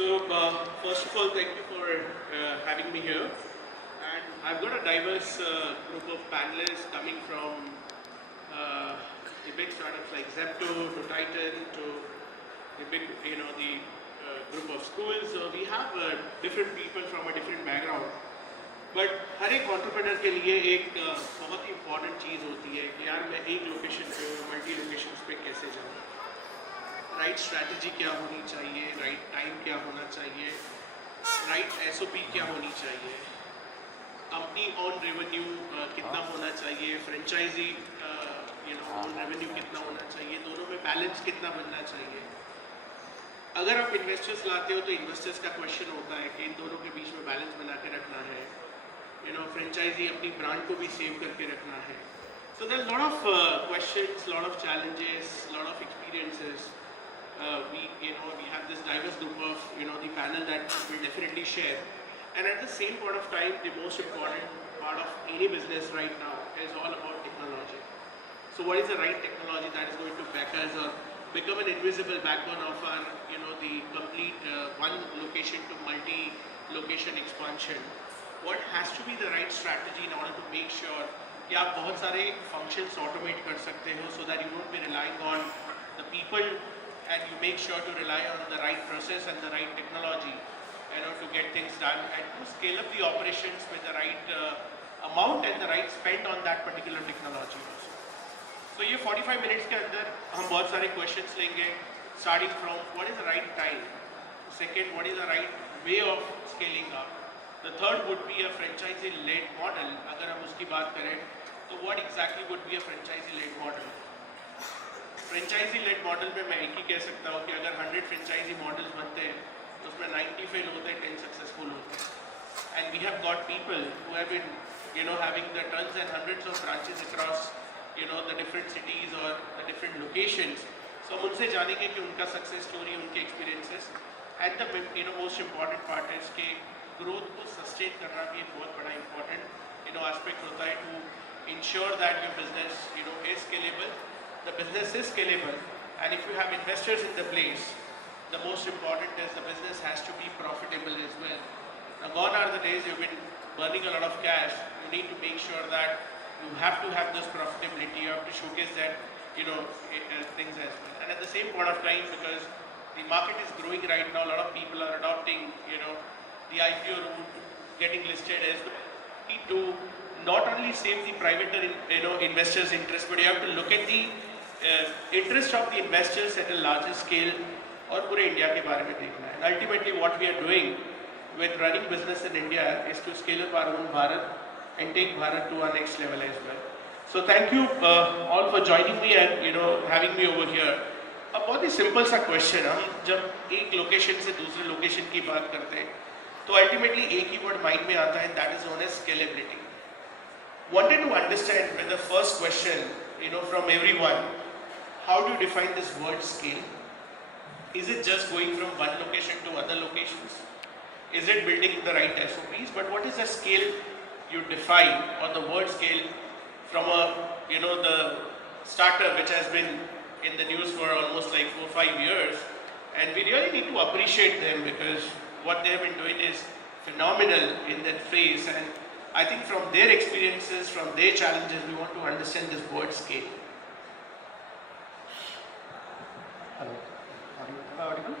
First of all, thank you for having me here. And I've got a diverse group of panelists coming from the big startups like Zepto to Titan to the big, the group of schools. So we have different people from a different background. But हर एक entrepreneur के लिए एक बहुत ही important चीज़ होती है कि यार मैं एक लोकेशन पे मल्टी लोकेशंस पे कैसे जाऊँ, राइट स्ट्रैटेजी क्या होनी चाहिए, राइट टाइम क्या होना चाहिए, राइट SOP क्या होनी चाहिए, कंपनी ऑन रेवेन्यू कितना होना चाहिए, फ्रेंचाइजी ऑन रेवेन्यू कितना होना चाहिए, दोनों में बैलेंस कितना बनना चाहिए. अगर आप इन्वेस्टर्स लाते हो तो इन्वेस्टर्स का क्वेश्चन होता है कि इन दोनों के बीच में बैलेंस बना के रखना है, फ्रेंचाइजी अपनी ब्रांड को भी सेव करके रखना है. So there's a lot of questions, lot of challenges, lot of experiences. We have this diverse group of the panel that will definitely share. And at the same point of time, the most important part of any business right now is all about technology. So what is the right technology that is going to back us or become an invisible backbone of our the complete one location to multi-location expansion? What has to be the right strategy in order to make sure कि आप बहुत सारे functions automate कर सकते हो so that you won't be relying on the people and you make sure to rely on the right process and the right technology to get things done and to scale up the operations with the right amount and the right spend on that particular technology also. So ये 45 minutes के अंदर हम बहुत सारे questions लेंगे, starting from what is the right time, second what is the right way of scaling up, the third would be a franchisee-led model. अगर हम उसकी बात करें तो what exactly would be a franchisee-led model? Franchisee-led model में मैं एक ही कह सकता हूँ कि अगर 100 franchisee models बनते हैं तो उसमें 90 fail होते हैं, 10 successful होते हैं. And we have got people who have been having the tons and hundreds of branches across the different cities or the different locations. So हम उनसे जानेंगे कि उनका success story, उनके experiences, and the most important part is कि growth को sustain करना भी एक बहुत बड़ा important aspect होता है to ensure that your business is scalable. The business is scalable, and if you have investors in the place, the most important is the business has to be profitable as well. Now gone are the days you've been burning a lot of cash. You need to make sure that you have to have this profitability. You have to showcase that things as well. And at the same point of time, because the market is growing right now, a lot of people are adopting the IPO route, getting listed as the way to not only save the private investors' interest, but you have to look at the interest of the investors at a larger scale और पूरे India के बारे में देखना है. And ultimately what we are doing with running business in India is to scale up our own Bharat and take Bharat to our next level as well. So thank you all for joining me and having me over here. अब बहुत ही simple सा question, हम जब एक location से दूसरे location की बात करते हैं तो अल्टीमेटली एक ही वर्ड माइंड में आता है, that is known as scalability. Wanted to understand with the first question from everyone, how do you define this word scale? Is it just going from one location to other locations? Is it building the right SOPs? But what is the scale you define, or the word scale from the startup which has been in the news for almost like 4-5 years, and we really need to appreciate them because what they have been doing is phenomenal in that phase, and I think from their experiences, from their challenges, we want to understand this word scale. Hello, are you audible?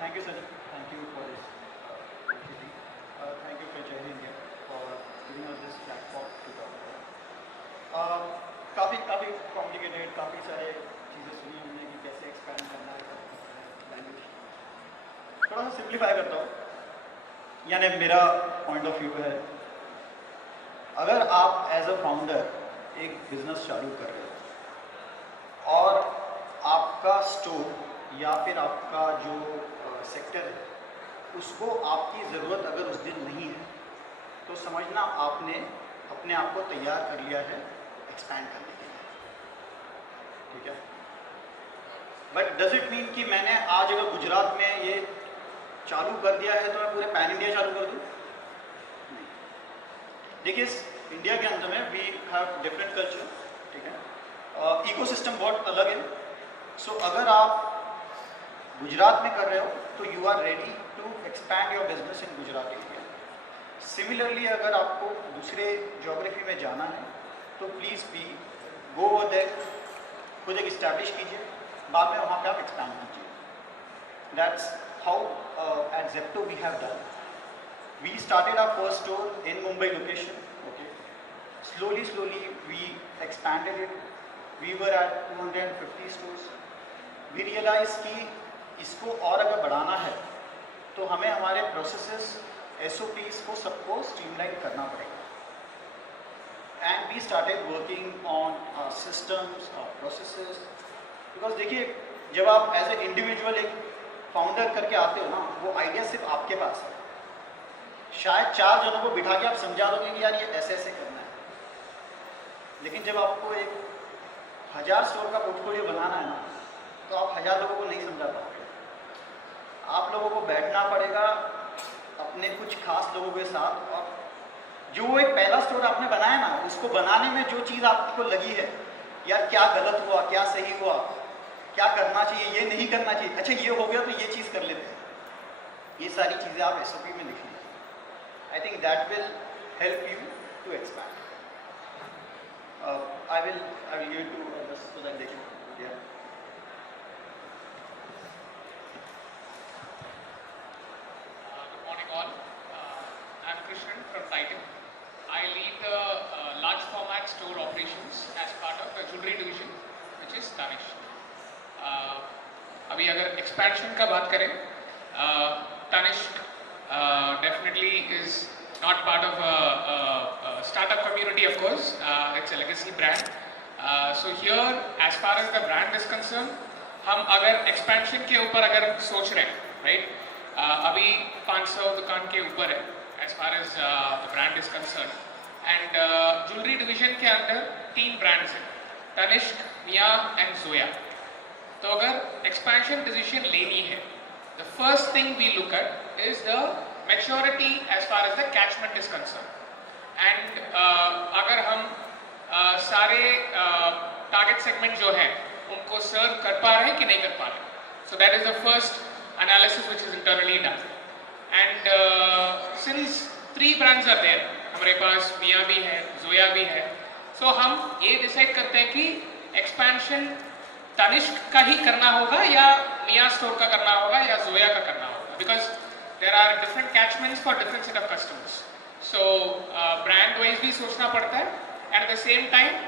Thank you, sir. Thank you for this opportunity. Thank you, Franchisee India, for giving us this platform to talk about. काफ़ी complicated, काफ़ी सारे चीज़ें सुनी हमने कि कैसे expand करना है, थोड़ा सा सिंप्लीफाई करता हूँ. यानी मेरा पॉइंट ऑफ व्यू है, अगर आप एज अ फाउंडर एक बिजनेस चालू कर रहे हो और आपका स्टोर या फिर आपका जो सेक्टर है उसको आपकी ज़रूरत अगर उस दिन नहीं है तो समझना आपने अपने आप को तैयार कर लिया है एक्सपैंड करने के लिए. ठीक है, बट डज इट मीन कि मैंने आज अगर गुजरात में ये चालू कर दिया है तो मैं पूरे पैन इंडिया चालू कर दूँ? नहीं. देखिए, इंडिया के अंदर में वी हैव डिफरेंट कल्चर. ठीक है, इकोसिस्टम बहुत अलग है. सो अगर आप गुजरात में कर रहे हो तो you are ready to expand your business in Gujarat area. Similarly अगर आपको दूसरे ज्योग्राफी में जाना है तो please be go over there, खुद एक इस्टेब्लिश कीजिए, बाद में वहाँ पे आप एक्सपैंड कीजिए। That's how at Zepto we have done. We started our first store in Mumbai location, okay, slowly we expanded it. We were at 250 stores. We realized कि इसको और अगर बढ़ाना है तो हमें हमारे प्रोसेसेस, SOPs को सबको स्ट्रीमलाइन करना पड़ेगा। And we started working on systems और प्रोसेसेस, बिकॉज देखिए जब आप एज ए इंडिविजुअल एक फाउंडर करके आते हो ना, वो आइडिया सिर्फ आपके पास है। शायद 4 जनों को बिठा के आप समझा दोगे कि यार ये ऐसे ऐसे करना है, लेकिन जब आपको एक 1000 स्टोर का पोर्टफोलियो बनाना है ना, तो आप 1000 लोगों को नहीं समझा पाओगे। आप लोगों को बैठना पड़ेगा अपने कुछ खास लोगों के साथ, और जो एक पहला स्टोर आपने बनाया ना, उसको बनाने में जो चीज़ आपको लगी है, यार क्या गलत हुआ, क्या सही हुआ, क्या करना चाहिए, ये नहीं करना चाहिए, अच्छा ये हो गया तो ये चीज़ कर लेते हैं, ये सारी चीज़ें आप SOP में लिख लीजिए। I think that will help you to expand. I will give it to this presentation. Yeah. Good morning all. I'm Krishnan from Titan. I lead the large format store operations as part of the jewelry division, which is Tanishq. अभी अगर expansion का बात करें, Tanishq definitely is not part of a startup community, of course. It's a legacy brand. So here, as far as the brand is concerned, हम अगर expansion के ऊपर अगर सोच रहे हैं, right? अभी 500 दुकान के ऊपर है, as far as the brand is concerned. And jewelry division के अंदर 3 brands हैं, Tanishq, Mia and Zoya. तो अगर expansion decision लेनी है, the first thing we look at is the maturity as far as the catchment is concerned. And अगर हम सारे target segment जो है उनको serve कर पा रहे हैं कि नहीं कर पा रहे हैं, so that is the first analysis which is internally done. And since 3 brands are there, हमारे पास मिया भी है, जोया भी है, so हम ये decide करते हैं कि expansion तनिष्क का ही करना होगा या मिया स्टोर का करना होगा या जोया का करना होगा, because there are different catchments for different set of customers. So brand wise भी सोचना पड़ता है, and at the same time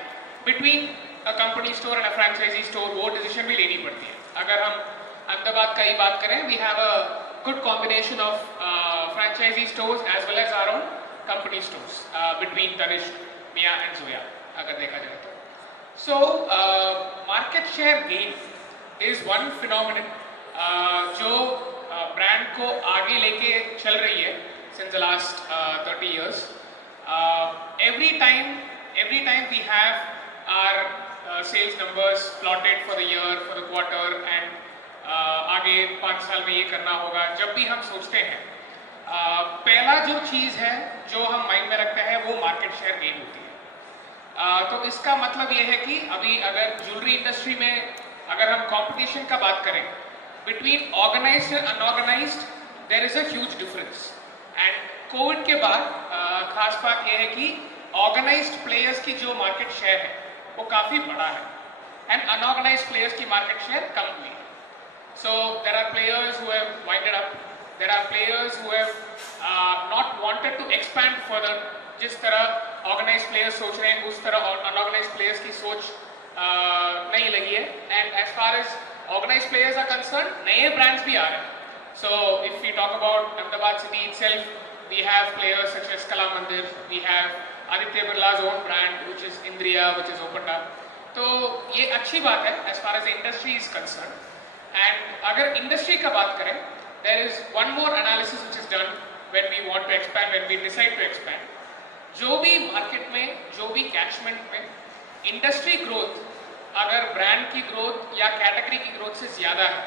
between a company store and a franchisee store वो decision भी लेनी पड़ती है. अगर हम अहमदाबाद का ही बात करें, we have a good combination of franchisee stores as well as our own company stores between Tanishq, Mia and Zoya अगर देखा जाए तो. So market share gain is one phenomenon जो ब्रांड को आगे लेके चल रही है since the last 30 years. Every time we have our sales numbers plotted for the year, for the quarter, and आगे 5 साल में ये करना होगा, जब भी हम सोचते हैं पहला जो चीज़ है जो हम माइंड में रखते हैं वो मार्केट शेयर गेन होती है. तो इसका मतलब ये है कि अभी अगर ज्वेलरी इंडस्ट्री में अगर हम कंपटीशन का बात करें between organized and unorganized, there is a huge difference. And Covid के बाद खास बात यह है कि ऑर्गेनाइज्ड प्लेयर्स की जो मार्केट शेयर है वो काफ़ी बड़ा है, एंड अनऑर्गेनाइज्ड प्लेयर्स की मार्केट शेयर कम हुई है. So there are players who have winded up, there are players who have not wanted to expand further. जिस तरह ऑर्गेनाइज्ड प्लेयर्स सोच रहे हैं उस तरह अनऑर्गेनाइज्ड प्लेयर्स की सोच नहीं लगी है. And as far as organized players are concerned, नए brands भी आ रहे हैं. So if we talk about Ahmedabad city itself, we have players such as Kala Mandir, we have Aditya Birla's own brand which is Indriya, which is opened up. तो ये अच्छी बात है as far as the industry is concerned. And अगर industry का बात करें, there is one more analysis which is done when we want to expand, when we decide to expand. जो भी market में, जो भी catchment में industry growth अगर ब्रांड की ग्रोथ या कैटेगरी की ग्रोथ से ज़्यादा है,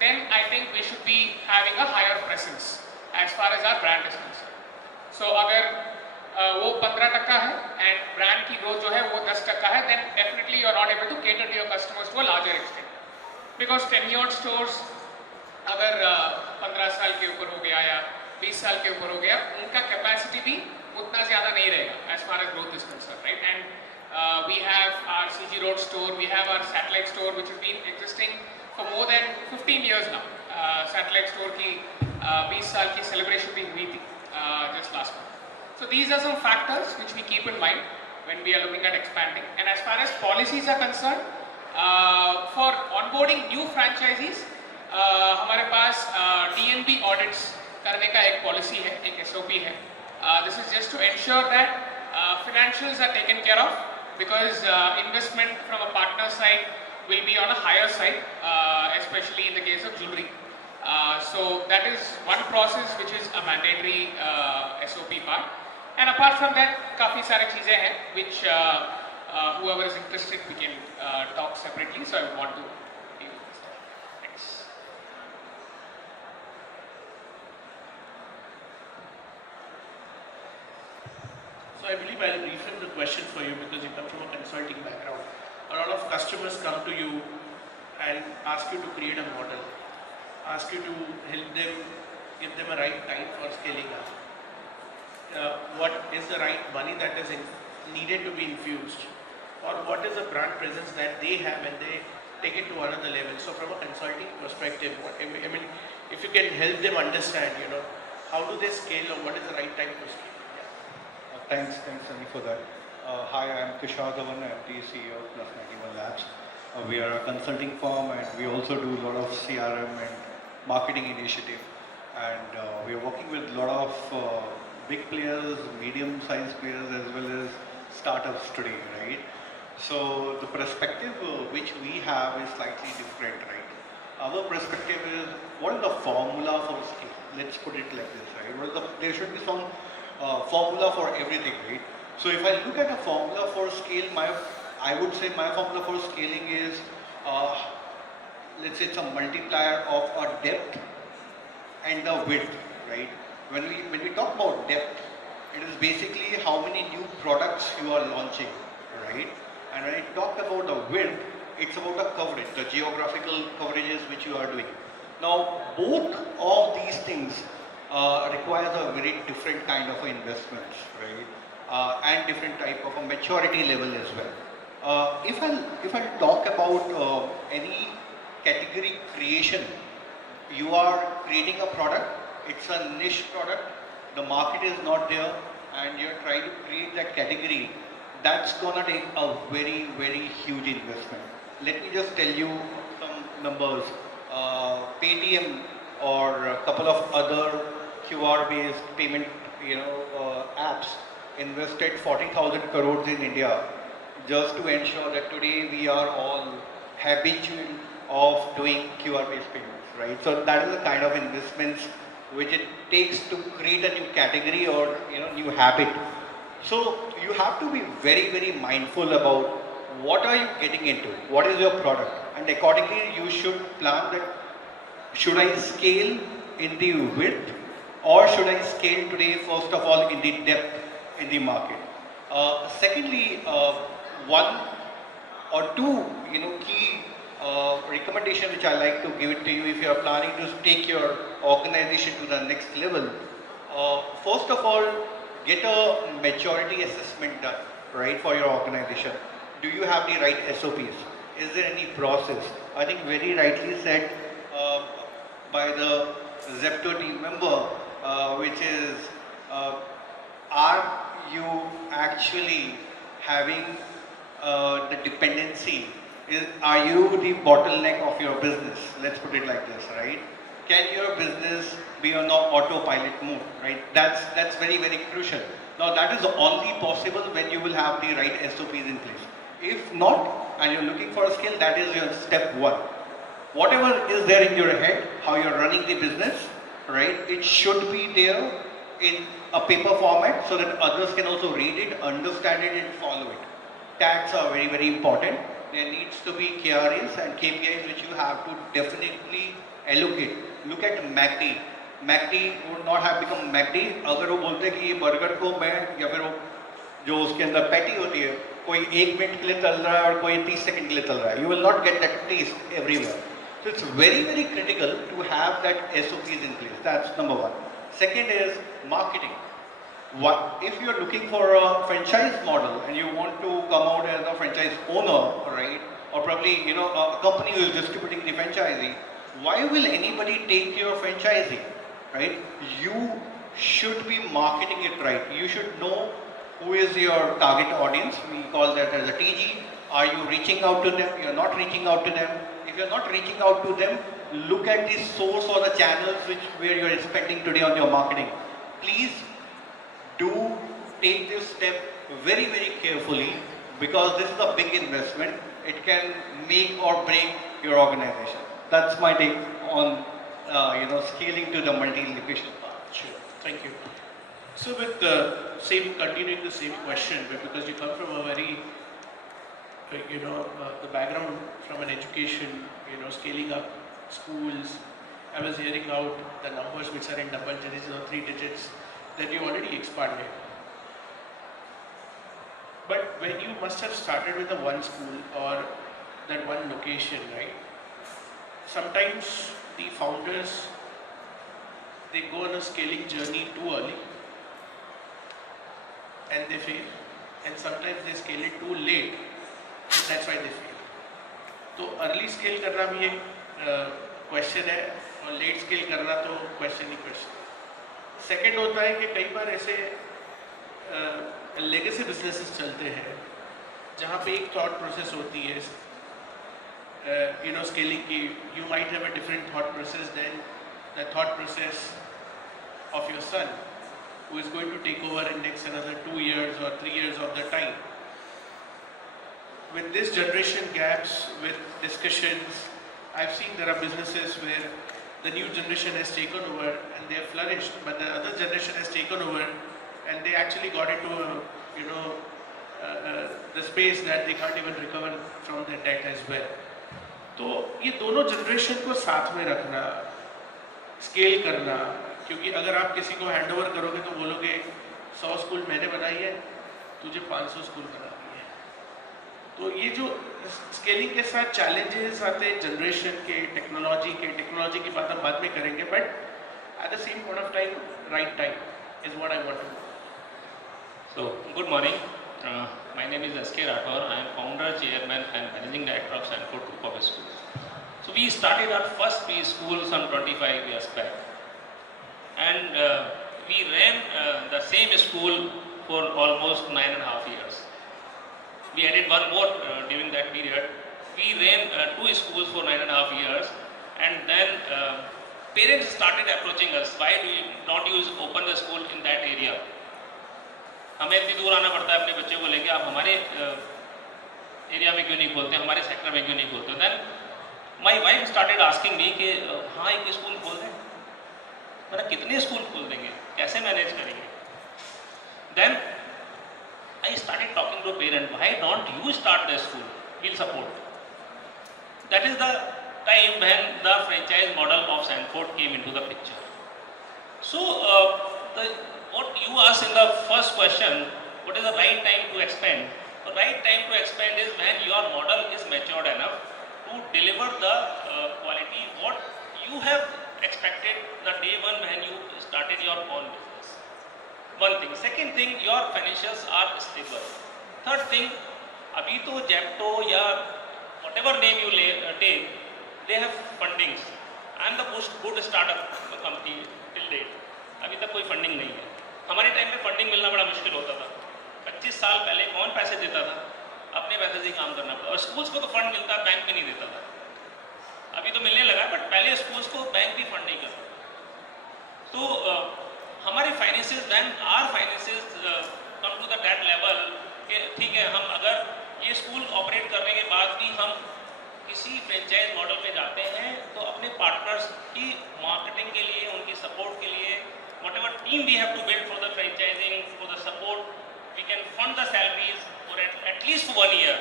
then I think we should be having a higher presence as far as our brand is concerned. So अगर वो 15% है and brand की ग्रोथ जो है वो 10% है, then definitely you are not able to cater to your customers to a larger extent, because tenured stores गया या 20 साल के ऊपर हो गया, उनका कैपेसिटी भी उतना ज़्यादा नहीं रहेगा as far as growth is concerned, right? And we have our CG Road store, we have our satellite store which has been existing for more than 15 years now. Satellite store की 20 साल की celebration भी हुई थी just last month. So these are some factors which we keep in mind when we are looking at expanding. And as far as policies are concerned, for onboarding new franchisees, हमारे पास DNB audits करने का एक policy है, एक SOP है. This is just to ensure that financials are taken care of, because investment from a partner side will be on a higher side, especially in the case of jewelry. So that is one process which is a mandatory SOP part. And apart from that, काफ़ी सारी चीज़ें हैं which whoever is interested we can talk separately. So I would want to deal with this. Thanks. So I believe I'll reframe the question for you because you come from a consulting background. A lot of customers come to you and ask you to create a model, ask you to help them, give them a right time for scaling up. What is the right money that is needed to be infused, or what is the brand presence that they have and they take it to another level. So from a consulting perspective, I mean, if you can help them understand, how do they scale or what is the right time to scale? Yeah. Thanks Sunny for that. Hi, I'm Tushar Dhawan, I'm the CEO of Plus91Labs. We are a consulting firm and we also do a lot of CRM and marketing initiative. And we are working with a lot of big players, medium-sized players as well as startups today, right? So the perspective which we have is slightly different, right? Our perspective is, what is the formula for scale? Let's put it like this, right? There should be some formula for everything, right? So if I look at a formula for scale, I would say my formula for scaling is, let's say it's a multiplier of a depth and the width, right? When we talk about depth, it is basically how many new products you are launching, right? And when I talk about the width, it's about the coverage, the geographical coverages which you are doing. Now, both of these things requires a very different kind of investments, right? And different type of a maturity level as well. If I talk about any category creation, you are creating a product. It's a niche product, the market is not there, and you're trying to create that category. That's gonna take a very, very huge investment. Let me just tell you some numbers. Paytm or a couple of other QR-based payment, apps invested 40,000 crores in India just to ensure that today we are all habitual of doing QR-based payments, right? So that is the kind of investments which it takes to create a new category or new habit. So you have to be very, very mindful about what are you getting into, what is your product, and accordingly you should plan that, should I scale in the width or should I scale today first of all in the depth in the market. Secondly, one or two key recommendation which I like to give it to you if you are planning to take your organization to the next level. First of all, get a maturity assessment done, right, for your organization. Do you have the right SOPs? Is there any process? I think very rightly said by the Zepto team member, which is, are you actually having the dependency? Are you the bottleneck of your business? Let's put it like this, right? Can your business be on the autopilot mode, right? That's very, very crucial. Now that is only possible when you will have the right SOPs in place. If not, and you're looking for a skill, that is your step one. Whatever is there in your head, how you're running the business, right? It should be there in a paper format so that others can also read it, understand it and follow it. Tags are very, very important. There needs to be KRAs and KPIs which you have to definitely allocate. Look at MACD. MACD would not have become MACD अगर वो बोलते कि ये burger को मैं या फिर वो जो उसके अंदर पैटी होती है कोई 1 मिनट के लिए तल रहा है और कोई 30 सेकंड के लिए तल रहा है. You will not get that taste everywhere. So it's very, very critical to have have that SOPs in place. That's number one. Second is marketing. If you're looking for a franchise model and you want to come out as a franchise owner, right, or probably a company who is distributing the franchisee, why will anybody take your franchisee, right? You should be marketing it right. You should know who is your target audience. We call that as a TG. Are you reaching out to them? You're not reaching out to them. If you're not reaching out to them, look at the source or the channels where you're spending today on your marketing. Please do take this step very, very carefully, because this is a big investment. It can make or break your organization. That's my take on scaling to the multi-location part. Sure, thank you. So with continuing the same question, but because you come from a very, the background from an education, scaling up schools, I was hearing out the numbers which are in double digits or 3 digits that you already expanded. But when you must have started with the one school or that one location, right? Sometimes the founders, they go on a scaling journey too early and they fail, and sometimes they scale it too late, and that's why they fail. तो early scale करना भी एक question है और late scale करना तो question ही question. Second होता है कि कई बार ऐसे legacy businesses चलते हैं जहाँ पे एक thought process होती है, scaling की. You might have a different thought process than the thought process of your son, who is going to take over in next another 2 years or 3 years of the time. With this generation gaps, with discussions, I've seen there are businesses where the new generation has taken over and they have flourished, but the other generation has taken over and they actually got into the space that they can't even recover from their debt as well. तो ये दोनों generation को साथ में रखना, scale करना, क्योंकि अगर आप किसी को हैंड ओवर करोगे तो बोलोगे 100 स्कूल मैंने बनाई है, तुझे 500 स्कूल बना दी है. तो ये जो स्केलिंग के साथ चैलेंजेस आते हैं जनरेशन के, टेक्नोलॉजी की बात हम बाद में करेंगे, but at the same point of time right time is what I want to know. So, good morning. My name is K Rathore. I am founder, chairman and managing director of Sanfort Group of Schools. So, we started our first preschool some 25 years back. And we ran the same school for almost 9.5 years. We added one more during that period. We ran 2 schools for 9.5 years, and then parents started approaching us. Why do you not open the school in that area? हमें इतनी दूर आना पड़ता है अपने बच्चों को लेके, आप हमारे एरिया में क्यों नहीं खोलते, हमारे सेक्टर में क्यों नहीं खोलते. Then my wife started asking me कि हाँ एक स्कूल खोल दें. मैंने कितने स्कूल खोल देंगे, कैसे मैनेज करेंगे. Then I started talking to parent, why don't you start the school, will support. That is the time when the franchise model of Sanford came into the picture. So what you asked in the first question, what is the right time to expand? The right time to expand is when your model is matured enough to deliver the quality what you have expected the day one when you started your own business. One thing. Second thing, your financials are stable. Third thing, abhi to Zepto ya whatever name you take, they have fundings. I am the most good startup company till date. अभी तक कोई funding नहीं है. हमारे time में funding मिलना बड़ा मुश्किल होता था. 25 साल पहले कौन पैसे देता था, अपने पैसे से काम करना पड़ा. और स्कूल्स को तो फंड मिलता, बैंक में नहीं देता था. अभी तो मिलने लगा, बट पहले स्कूल्स को बैंक भी फंड नहीं करता. तो हमारे finances, then our finances come to the that level कि ठीक है, हम अगर ये स्कूल ऑपरेट करने के बाद भी हम किसी फ्रेंचाइज मॉडल में जाते हैं तो अपने पार्टनर्स की मार्केटिंग के लिए, उनकी सपोर्ट के लिए, whatever team we have to build for the franchising, for the support, we can fund the salaries for at least 1 year.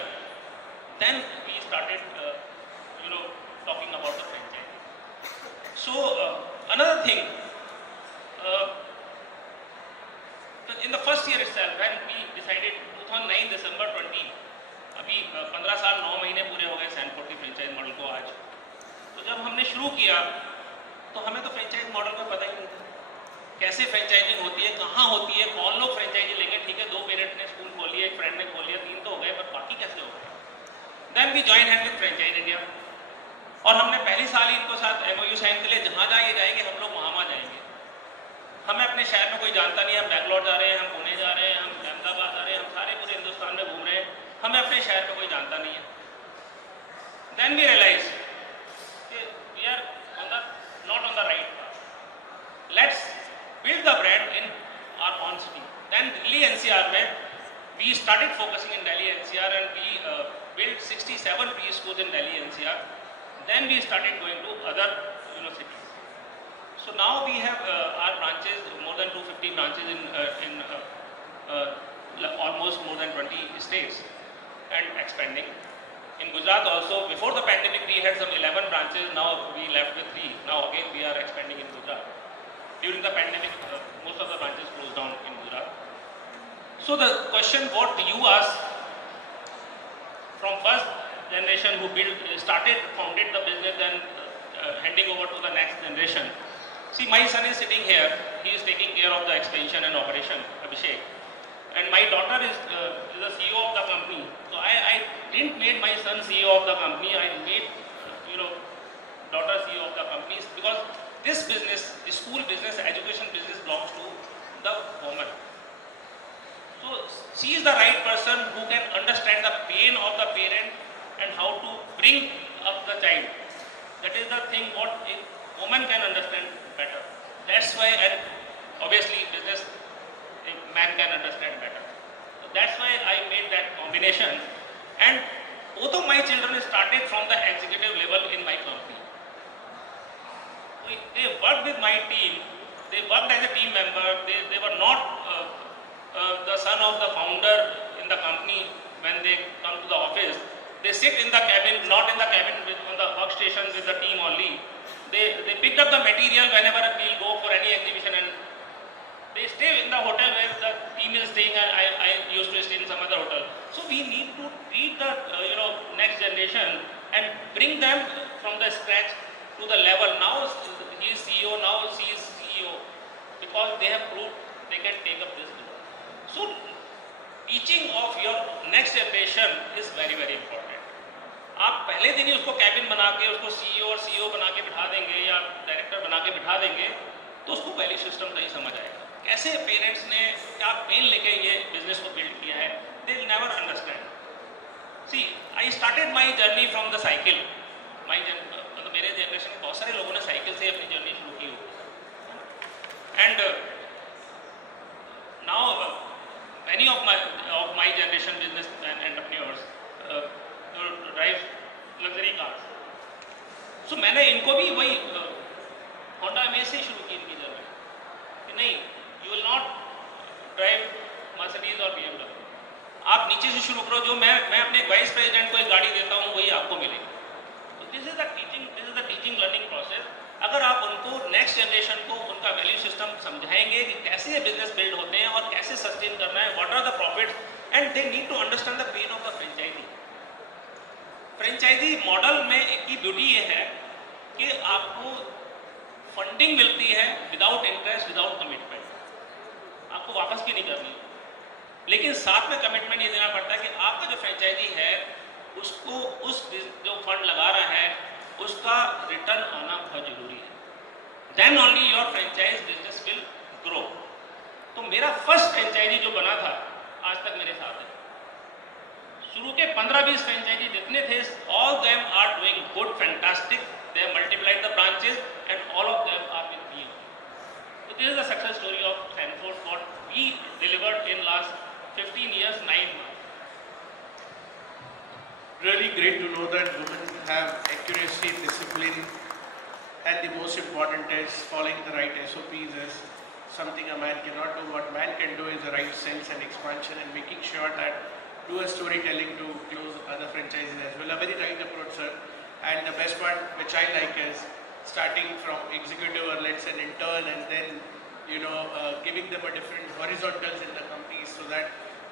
Then we started, talking about the franchising. So another thing, in the first year itself, when we decided 2009 December 20, अभी 15 साल 9 महीने पूरे हो गए Sanford की franchise model को आज. तो जब हमने शुरू किया तो हमें तो फ्रेंचाइज मॉडल का पता ही नहीं था, कैसे फ्रेंचाइजिंग होती है, कहाँ होती है, कौन लोग फ्रेंचाइजी लेंगे। ठीक है, 2 पेरेंट्स ने स्कूल खोली है, एक फ्रेंड ने खोल लिया, 3 तो हो गए, पर बाकी कैसे हो गए। Then we join hand with franchise India, और हमने पहले साल ही इनको साथ MOU साइन कर लिया, जहाँ जहाँ ये जाएंगे हम लोग वहाँ वहाँ जाएंगे। हमें अपने शहर में कोई जानता नहीं, हम बैंगलोर जा रहे हैं, हम पुणे जा रहे हैं, हम अहमदाबाद जा रहे हैं, हम सारे पूरे हिंदुस्तान में घूम रहे हैं, हमें अपने शहर में कोई जानता नहीं है। Then we realize we are not on the right path, let's build the brand in our own city. Then Delhi NCR में we started focusing in Delhi NCR and we built 67 preschools in Delhi NCR. Then we started going to other cities. So now we have our branches, more than 250 branches in almost more than 20 states and expanding. In Gujarat also, before the pandemic we had some 11 branches, now we left with 3. Now again we are expanding in Gujarat. During the pandemic, most of the branches closed down in Gujarat. So the question what you asked, from first generation who founded the business, then handing over to the next generation. See, my son is sitting here, he is taking care of the expansion and operation, Abhishek. And my daughter is the CEO of the company. So I didn't make my son CEO of the company, I made, daughter CEO of the company, because this business, school business, education business belongs to the woman. So she is the right person who can understand the pain of the parent and how to bring up the child. That is the thing what a woman can understand better. That's why, and obviously business, a man can understand better. So that's why I made that combination. And both of my children started from the executive level in my company. They worked with my team, they worked as a team member, they were not the son of the founder in the company when they come to the office. They sit in the cabin, not in the cabin, on the workstation with the team only. They picked up the material whenever we go for any exhibition, and they stay in the hotel where the team is staying. I used to stay in some other hotel. So we need to treat the next generation and bring them from the scratch to the level. Now he is CEO, now she is CEO, because they have proved they can take up this business. So teaching of your next generation is very very important. आप पहले दिन ही उसको cabin बना के उसको CEO और CEO बना के बिठा देंगे या डायरेक्टर बना के बिठा देंगे तो उसको वैल्यू सिस्टम नहीं समझ आएगा, कैसे पेरेंट्स ने क्या पेन लेके ये बिजनेस को बिल्ड किया है, they will never understand. See I started my journey from the cycle. मेरे जनरेशन में बहुत सारे लोगों ने साइकिल से अपनी जर्नी शुरू की होगी. And now many of my generation businessmen entrepreneurs drive luxury cars. So मैंने इनको भी वही Honda Amaze से शुरू की इनकी जर्नी कि नहीं, you will not drive Mercedes और BMW. आप नीचे से शुरू करो. जो मैं अपने वाइस प्रेसिडेंट को एक गाड़ी देता हूँ वही आपको मिलेगी. So this is the teaching learning process. अगर आप उनको नेक्स्ट जनरेशन को उनका वैल्यू सिस्टम समझाएंगे कि कैसे ये बिजनेस बिल्ड होते हैं और कैसे सस्टेन करना है, what are the profits, and they need to understand the pain of the franchisee. Franchisee model में एक ही ब्यूटी ये है कि आपको फंडिंग मिलती है विदाउट इंटरेस्ट, विदाउट कमिटमेंट. आपको वापस भी नहीं करनी, लेकिन साथ में कमिटमेंट ये देना पड़ता है कि आपका जो फ्रेंचाइजी है उसको उस जो फंड लगा रहा है उसका रिटर्न आना बहुत जरूरी है. Then only your franchise business will grow. तो मेरा फर्स्ट फ्रेंचाइजी जो बना था आज तक मेरे साथ है. शुरू के 15-20 फ्रेंचाइजी जितने थे, all them are doing good, fantastic. They have multiplied the branches and all of them are with me. So this is the success story of Sanfort, what we delivered in last 15 years, 9 months. Really great to know that women have accuracy, discipline, and the most important is following the right SOPs is something a man cannot do. What man can do is the right sales and expansion and making sure that do a storytelling to close other franchises as well. A very right approach, sir. And the best part which I like is starting from executive or let's say an intern and then giving them a different horizontals in the companies so that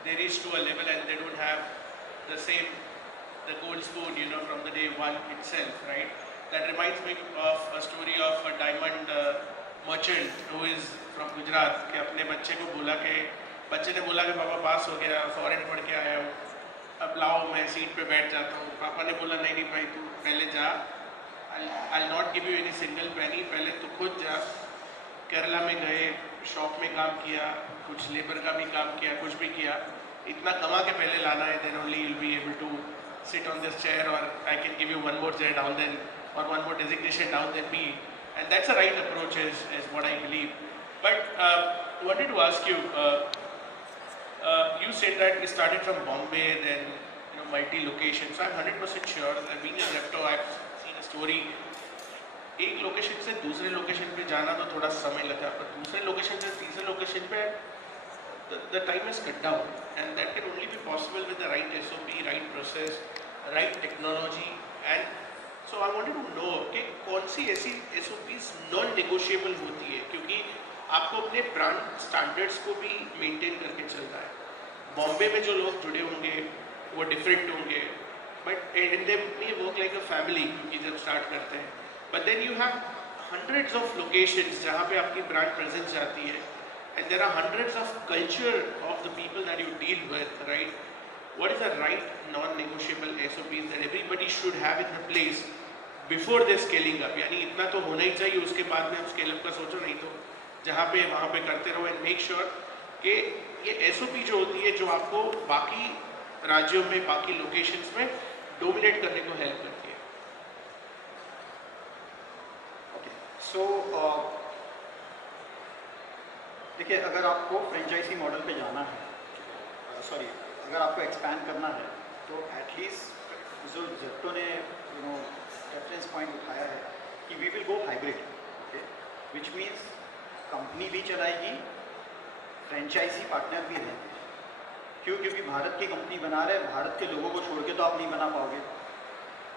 they reach to a level and they don't have the gold spoon from the day one itself, right? that reminds me of a story of a diamond merchant who is from Gujarat कि अपने बच्चे को बोला कि बच्चे ने बोला कि पापा पास हो गया, फॉरेन पढ़ के आया हूँ, अब लाओ मैं सीट पे बैठ जाता हूँ. पापा ने बोला नहीं नहीं भाई तू पहले जा, I'll not give you any single penny, पहले तू खुद जा. केरला में गए, शॉप में काम किया, कुछ लेबर का भी काम किया, कुछ भी किया, इतना कमा के पहले लाना है, then only you'll be able to sit on this chair, or I can give you one more chair down then, or one more designation down than me. And that's the right approach is what I believe. But wanted to ask you, you said that we started from Bombay, then multi-location. So I'm 100% sure that being a Zepto, I've seen a story. एक location से दूसरे location पे जाना तो थोड़ा समय लगा, पर दूसरे लोकेशन से तीसरे लोकेशन पे the time is cut down, and that can only be possible with the right SOP, right process, right technology. And so I wanted to know कि कौन सी ऐसी SOPs non-negotiable होती है, क्योंकि आपको अपने ब्रांड स्टैंडर्ड्स को भी मेंटेन करके चलना है. बॉम्बे में जो लोग जुड़े होंगे वो डिफरेंट होंगे, but and they may work like a family क्योंकि जब स्टार्ट करते हैं. But then you have hundreds of locations जहाँ पे आपकी ब्रांड प्रेजेंस जाती है, and there are hundreds of culture of the people that you deal with, right? What is the right non-negotiable SOPs that everybody should have in the place before they're scaling up? यानी इतना तो होना ही चाहिए, उसके बाद में हम scale up का सोचो, नहीं तो जहाँ पे वहाँ पे करते रहो. एंड मेक श्योर कि ये SOP जो होती है जो आपको बाकी राज्यों में, बाकी लोकेशंस में डोमिनेट करने को हेल्प करती है. सो देखिए, अगर आपको फ्रेंचाइजी मॉडल पे जाना है, सॉरी अगर आपको एक्सपैंड करना है, तो एटलीस्ट जो जेप्टो ने रेफरेंस पॉइंट उठाया है कि we will go hybrid, okay, which means company भी चलाएगी, फ्रेंचाइजी पार्टनर भी रहेंगे. क्यों? क्योंकि भारत की कंपनी बना रहे, भारत के लोगों को छोड़ के तो आप नहीं बना पाओगे.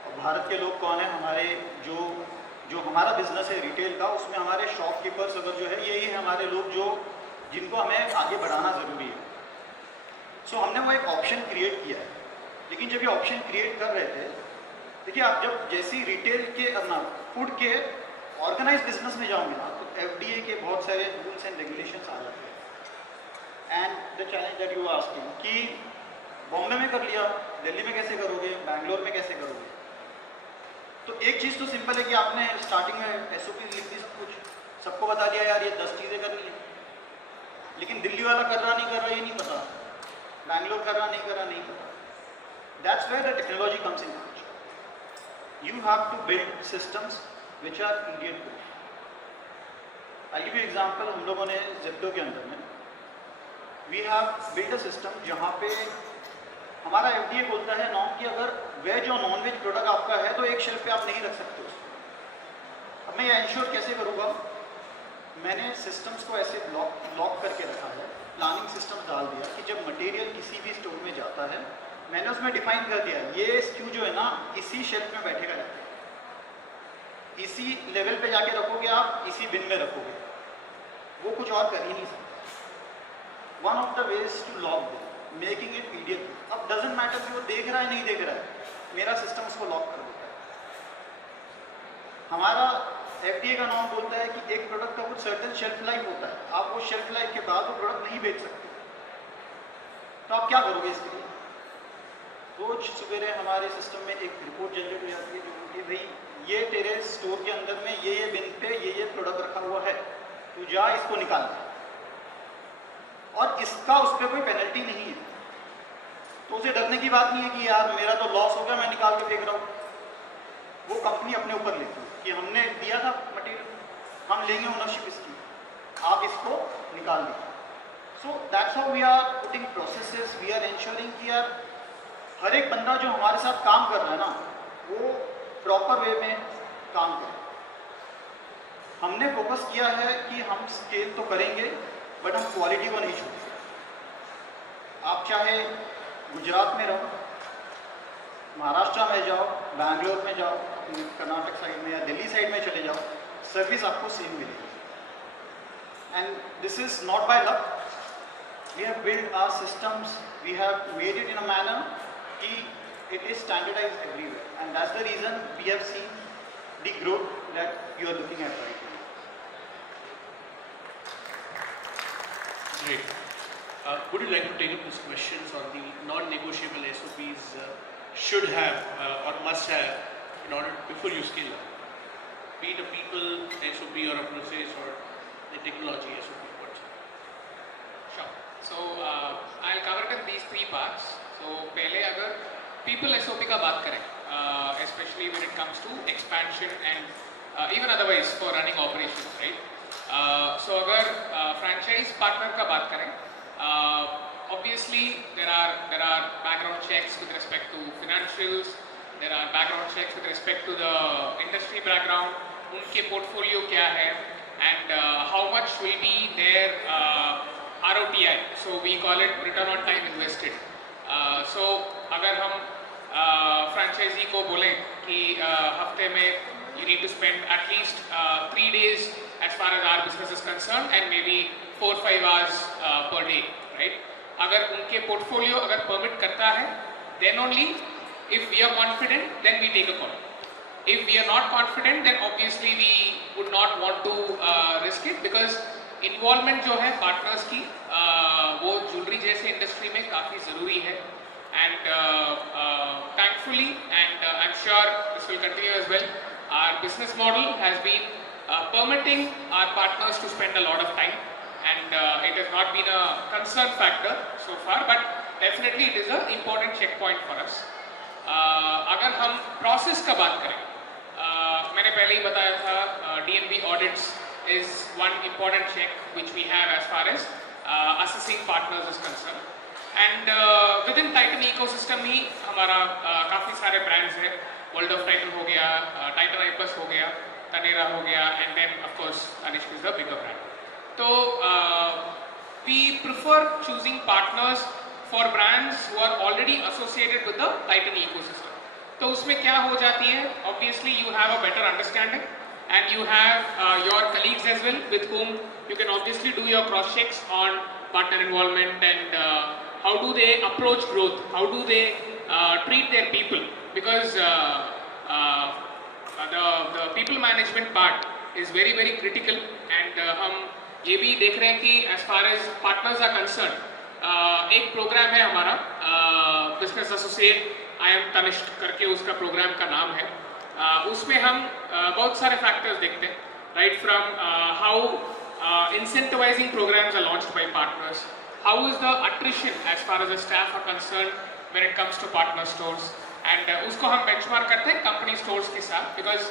और भारत के लोग कौन है? हमारे जो हमारा बिजनेस है रिटेल का, उसमें हमारे शॉपकीपर्स अगर जो है, यही है हमारे लोग जो जिनको हमें आगे बढ़ाना ज़रूरी है. सो हमने वो एक ऑप्शन क्रिएट किया है. लेकिन जब ये ऑप्शन क्रिएट कर रहे थे, देखिए आप जब जैसी रिटेल के अपना फूड के ऑर्गेनाइज बिजनेस में जाओगे ना, तो FDA के बहुत सारे रूल्स एंड रेगुलेशंस आ जाते हैं. And the challenge that you are asking कि बॉम्बे में कर लिया, दिल्ली में कैसे करोगे, बैंगलोर में कैसे करोगे? तो एक चीज़ तो सिंपल है कि आपने स्टार्टिंग में SOP लिख दी, सब कुछ सबको बता दिया, यार ये 10 चीज़ें कर ली. लेकिन दिल्ली वाला कर रहा नहीं कर रहा ये नहीं पता, बैंगलोर कर रहा नहीं कर रहा नहीं पता. That's where the technology comes in picture. You have to build systems which are Indian proof. I give you example. हम लोगों ने जेप्टो के अंदर में we have build a system जहाँ पे हमारा FDA बोलता है नॉर्म कि अगर वेज और नॉन वेज प्रोडक्ट आपका है तो एक शेल्फ पे आप नहीं रख सकते उसको. अब मैं ये इंश्योर कैसे करूँगा? मैंने सिस्टम्स को ऐसे लॉक करके रखा है, प्लानिंग सिस्टम डाल दिया कि जब मटेरियल किसी भी स्टोर में जाता है, मैंने उसमें डिफाइन कर दिया ये SKU जो है ना इसी शेल्फ में बैठेगा जाके, इसी लेवल पे जाके रखोगे आप, इसी बिन में रखोगे, वो कुछ और कर ही नहीं सकते. One of the ways to lock this, making it PDF. अब डजेंट मैटर कि वो देख रहा है नहीं देख रहा है, मेरा सिस्टम उसको लॉक कर देता है. हमारा FDA का नॉर्म बोलता है कि एक प्रोडक्ट का कुछ सर्टेन शेल्फ लाइफ होता है, आप वो शेल्फ लाइफ के बाद वो प्रोडक्ट नहीं बेच सकते. तो आप क्या करोगे इसके लिए? रोज सवेरे हमारे सिस्टम में एक रिपोर्ट जनरेट हो जाती है जो बोलती है भाई ये तेरे स्टोर के अंदर में ये बिन पे ये प्रोडक्ट रखा हुआ है, तू जा इसको निकाल. और इसका उस पर कोई पेनल्टी नहीं है, तो उसे डरने की बात नहीं है कि यार मेरा तो लॉस हो गया मैं निकाल के फेंक रहा हूँ. वो कंपनी अपने ऊपर लेती है कि हमने दिया था मटेरियल, हम लेंगे ओनरशिप इसकी, आप इसको निकाल दीजिए. So that's how we are putting processes. We are ensuring कि यार हर एक बंदा जो हमारे साथ काम कर रहा है ना वो प्रॉपर वे में काम करे. हमने फोकस किया है कि हम स्केल तो करेंगे बट हम क्वालिटी को नहीं छोड़ेंगे. आप चाहे गुजरात में रहो, महाराष्ट्र में जाओ, बैंगलोर में जाओ, कर्नाटक साइड में या दिल्ली साइड में चले जाओ, सर्विस आपको सेम मिलेगी. And this is not by luck. We have build our systems, we have made it in a manner कि it is standardized everywhere, and that's the reason we have seen the growth that you are looking at right now? Great. Would you like to take up these questions on the non-negotiable SOPs should have or must have in order before you scale up? Be it a people SOP or a process or the technology SOP. Sure. So I'll cover it in these three parts. So पहले अगर people SOP का बात करें, especially when it comes to expansion and even otherwise for running operations, right? So अगर franchise partner का बात करें, obviously there are background checks with respect to financials, there are background checks with respect to the industry background, उनके portfolio क्या है, and how much will be their ROTI, so we call it return on time invested. So अगर हम franchisee को बोलें कि हफ्ते में you need to spend at least 3 days as far as our business is concerned and maybe 4-5 hours per day, right? अगर उनके portfolio अगर permit करता है, then only if we are confident, then we take a call. If we are not confident, then obviously we would not want to risk it because involvement जो है partners की वो jewelry जैसे industry में काफ़ी ज़रूरी है and thankfully and I'm sure this will continue as well, our business model has been permitting our partners to spend a lot of time and it has not been a concern factor so far, but definitely it is an important checkpoint for us. अगर हम process का बात करें, मैंने पहले ही बताया था DNB audits is one important check which we have as far as assessing partners is concerned. And within Titan ecosystem ही हमारा काफ़ी सारे brands हैं, World of Titan हो गया, Titan IPOs हो गया, Taneira हो गया, and then of course Tanishq is the bigger brand. So we prefer choosing partners for brands who are already associated with the Titan ecosystem. तो उसमें क्या हो जाती है? Obviously you have a better understanding and you have your colleagues as well with whom you can obviously do your cross checks on partner involvement and how do they approach growth, how do they treat their people, because the people management part is very very critical and हम ये भी देख रहे हैं कि as far as partners are concerned एक program है हमारा business associate I am Tanishq करके उसका प्रोग्राम का नाम है, उसमें हम बहुत सारे फैक्टर्स देखते हैं, right from how incentivizing programs are launched by partners, how is the attrition as far as the staff are concerned when it comes to partner stores, and उसको हम benchmark करते हैं company stores के साथ because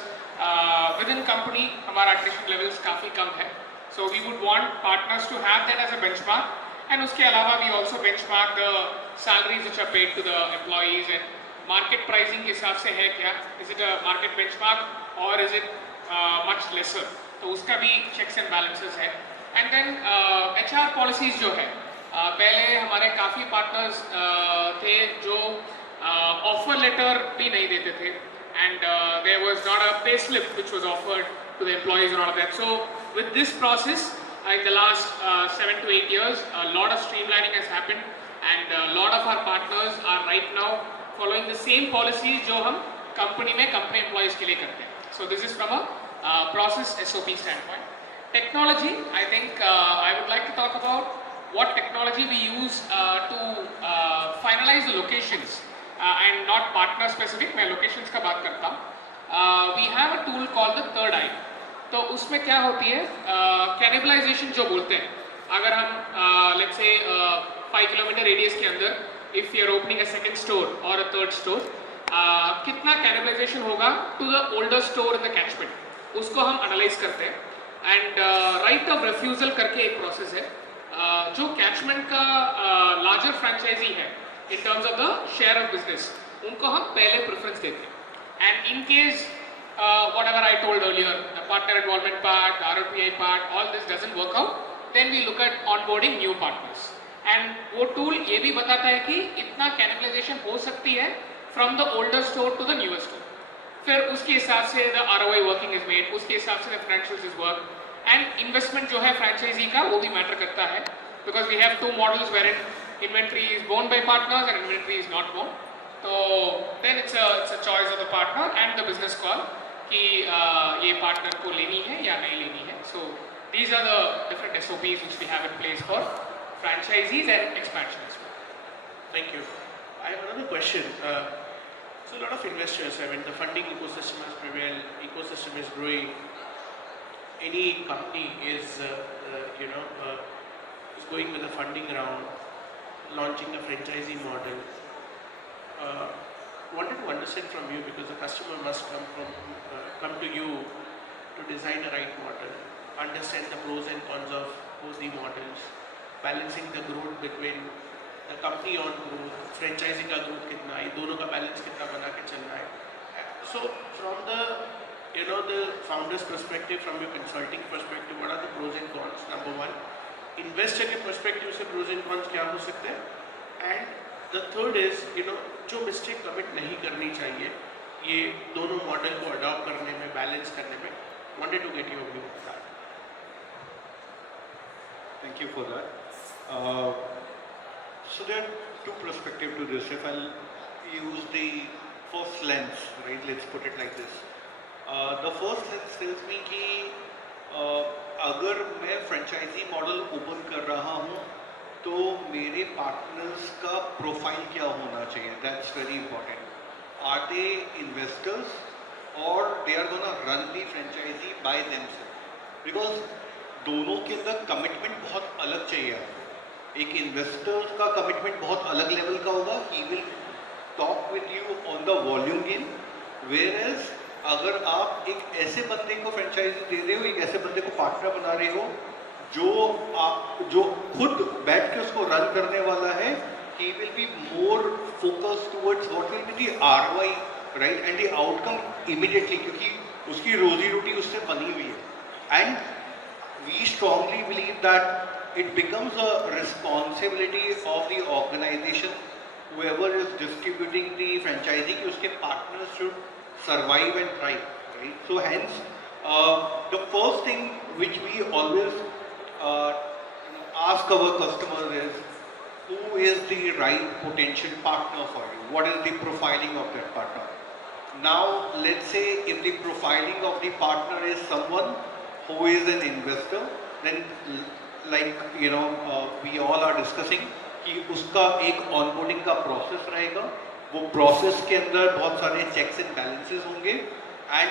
within company हमारा attrition levels काफ़ी कम है, so we would want partners to have that as a benchmark, and उसके अलावा we also benchmark the salaries which are paid to the employees and market pricing के हिसाब से है क्या, is it a market benchmark or is it much lesser, तो उसका भी checks and balances है, and then HR policies जो है पहले हमारे काफ़ी पार्टनर्स थे जो ऑफर लेटर भी नहीं देते थे and there was not a pay slip which was offered to the employees and all of that. So with this process in the last 7 to 8 years a lot of streamlining has happened and a lot of our partners are right now following the same policies जो हम company में company employees के लिए करते हैं. So this is from a process SOP standpoint. Technology, I think I would like to talk about what technology we use to finalize the locations and not partner specific, मैं locations का बात करता हूँ. We have a tool called the third eye. तो उसमें क्या होती है cannibalization जो बोलते हैं, अगर हम let's say 5 kilometer radius के अंदर if we are opening a second store or a third store, कितना cannibalization होगा to the older store in the catchment, उसको हम analyze करते हैं. And right of refusal करके एक process है जो catchment का larger franchisee है in terms of the share of business, उनको हम पहले preference देते हैं. And in case whatever I told earlier, the partner involvement part, the ROPI part, all this doesn't work out, then we look at onboarding new partners. And वो tool ये भी बताता है कि इतना cannibalization हो सकती है from the older store to the newer store. फिर उसके हिसाब से the ROI working is made, उसके हिसाब से the financials is work, and investment जो है franchisee का वो भी matter करता है, because we have two models wherein inventory is borne by partners and inventory is not borne. So then it's a choice of the partner and the business call. कि ये partner को लेनी है या नहीं लेनी है. So these are the different SOPs which we have in place for franchisees and expansion as well. Thank you. I have another question. So a lot of investors, I mean, the funding ecosystem has prevailed, ecosystem is growing. Any company is, is going with a funding round, launching a franchisee model. Wanted to understand from you, because the customer must come to you to design a right model, understand the pros and cons of both the models, balancing the growth between the company on growth, franchising का growth कितना है, दोनों का balance कितना बना के चलना है. So from the the founder's perspective, from your consulting perspective, what are the pros and cons? Number one, investor के perspective से pros and cons क्या हो सकते हैं? And the third is, जो mistake commit नहीं करनी चाहिए ये दोनों मॉडल को अडॉप्ट करने में, बैलेंस करने में. Wanted to get your view on that. Thank you for that. So there are two perspectives to this. If I'll use the first lens, right? Let's put it like this. The first lens tells me कि अगर मैं franchise model open कर रहा हूँ तो मेरे partners का profile क्या होना चाहिए. That's very important. Are they investors और they are gonna run the franchise by themselves, because दोनों के अंदर कमिटमेंट बहुत अलग चाहिए. एक इन्वेस्टर का कमिटमेंट बहुत अलग लेवल का होगा. He will talk with you on the volume gain, whereas अगर आप एक ऐसे बंदे को फ्रेंचाइजी दे रहे हो, एक ऐसे बंदे को पार्टनर बना रहे हो जो खुद बैठ के उसको रन करने वाला है, he will be more focused towards what will be the ROI, right, and the outcome immediately, क्योंकि उसकी रोजी रोटी उससे बनी हुई है. And we strongly believe that it becomes a responsibility of the organization, whoever is distributing the franchisee, कि उसके partners should survive and thrive, right? So hence the first thing which we always ask our customers is, who is the right potential partner for you? What is the profiling of that partner? Now let's say if the profiling of the partner is someone who is an investor, then like we all are discussing कि उसका एक onboarding का process रहेगा. वो process के अंदर बहुत सारे checks and balances होंगे, and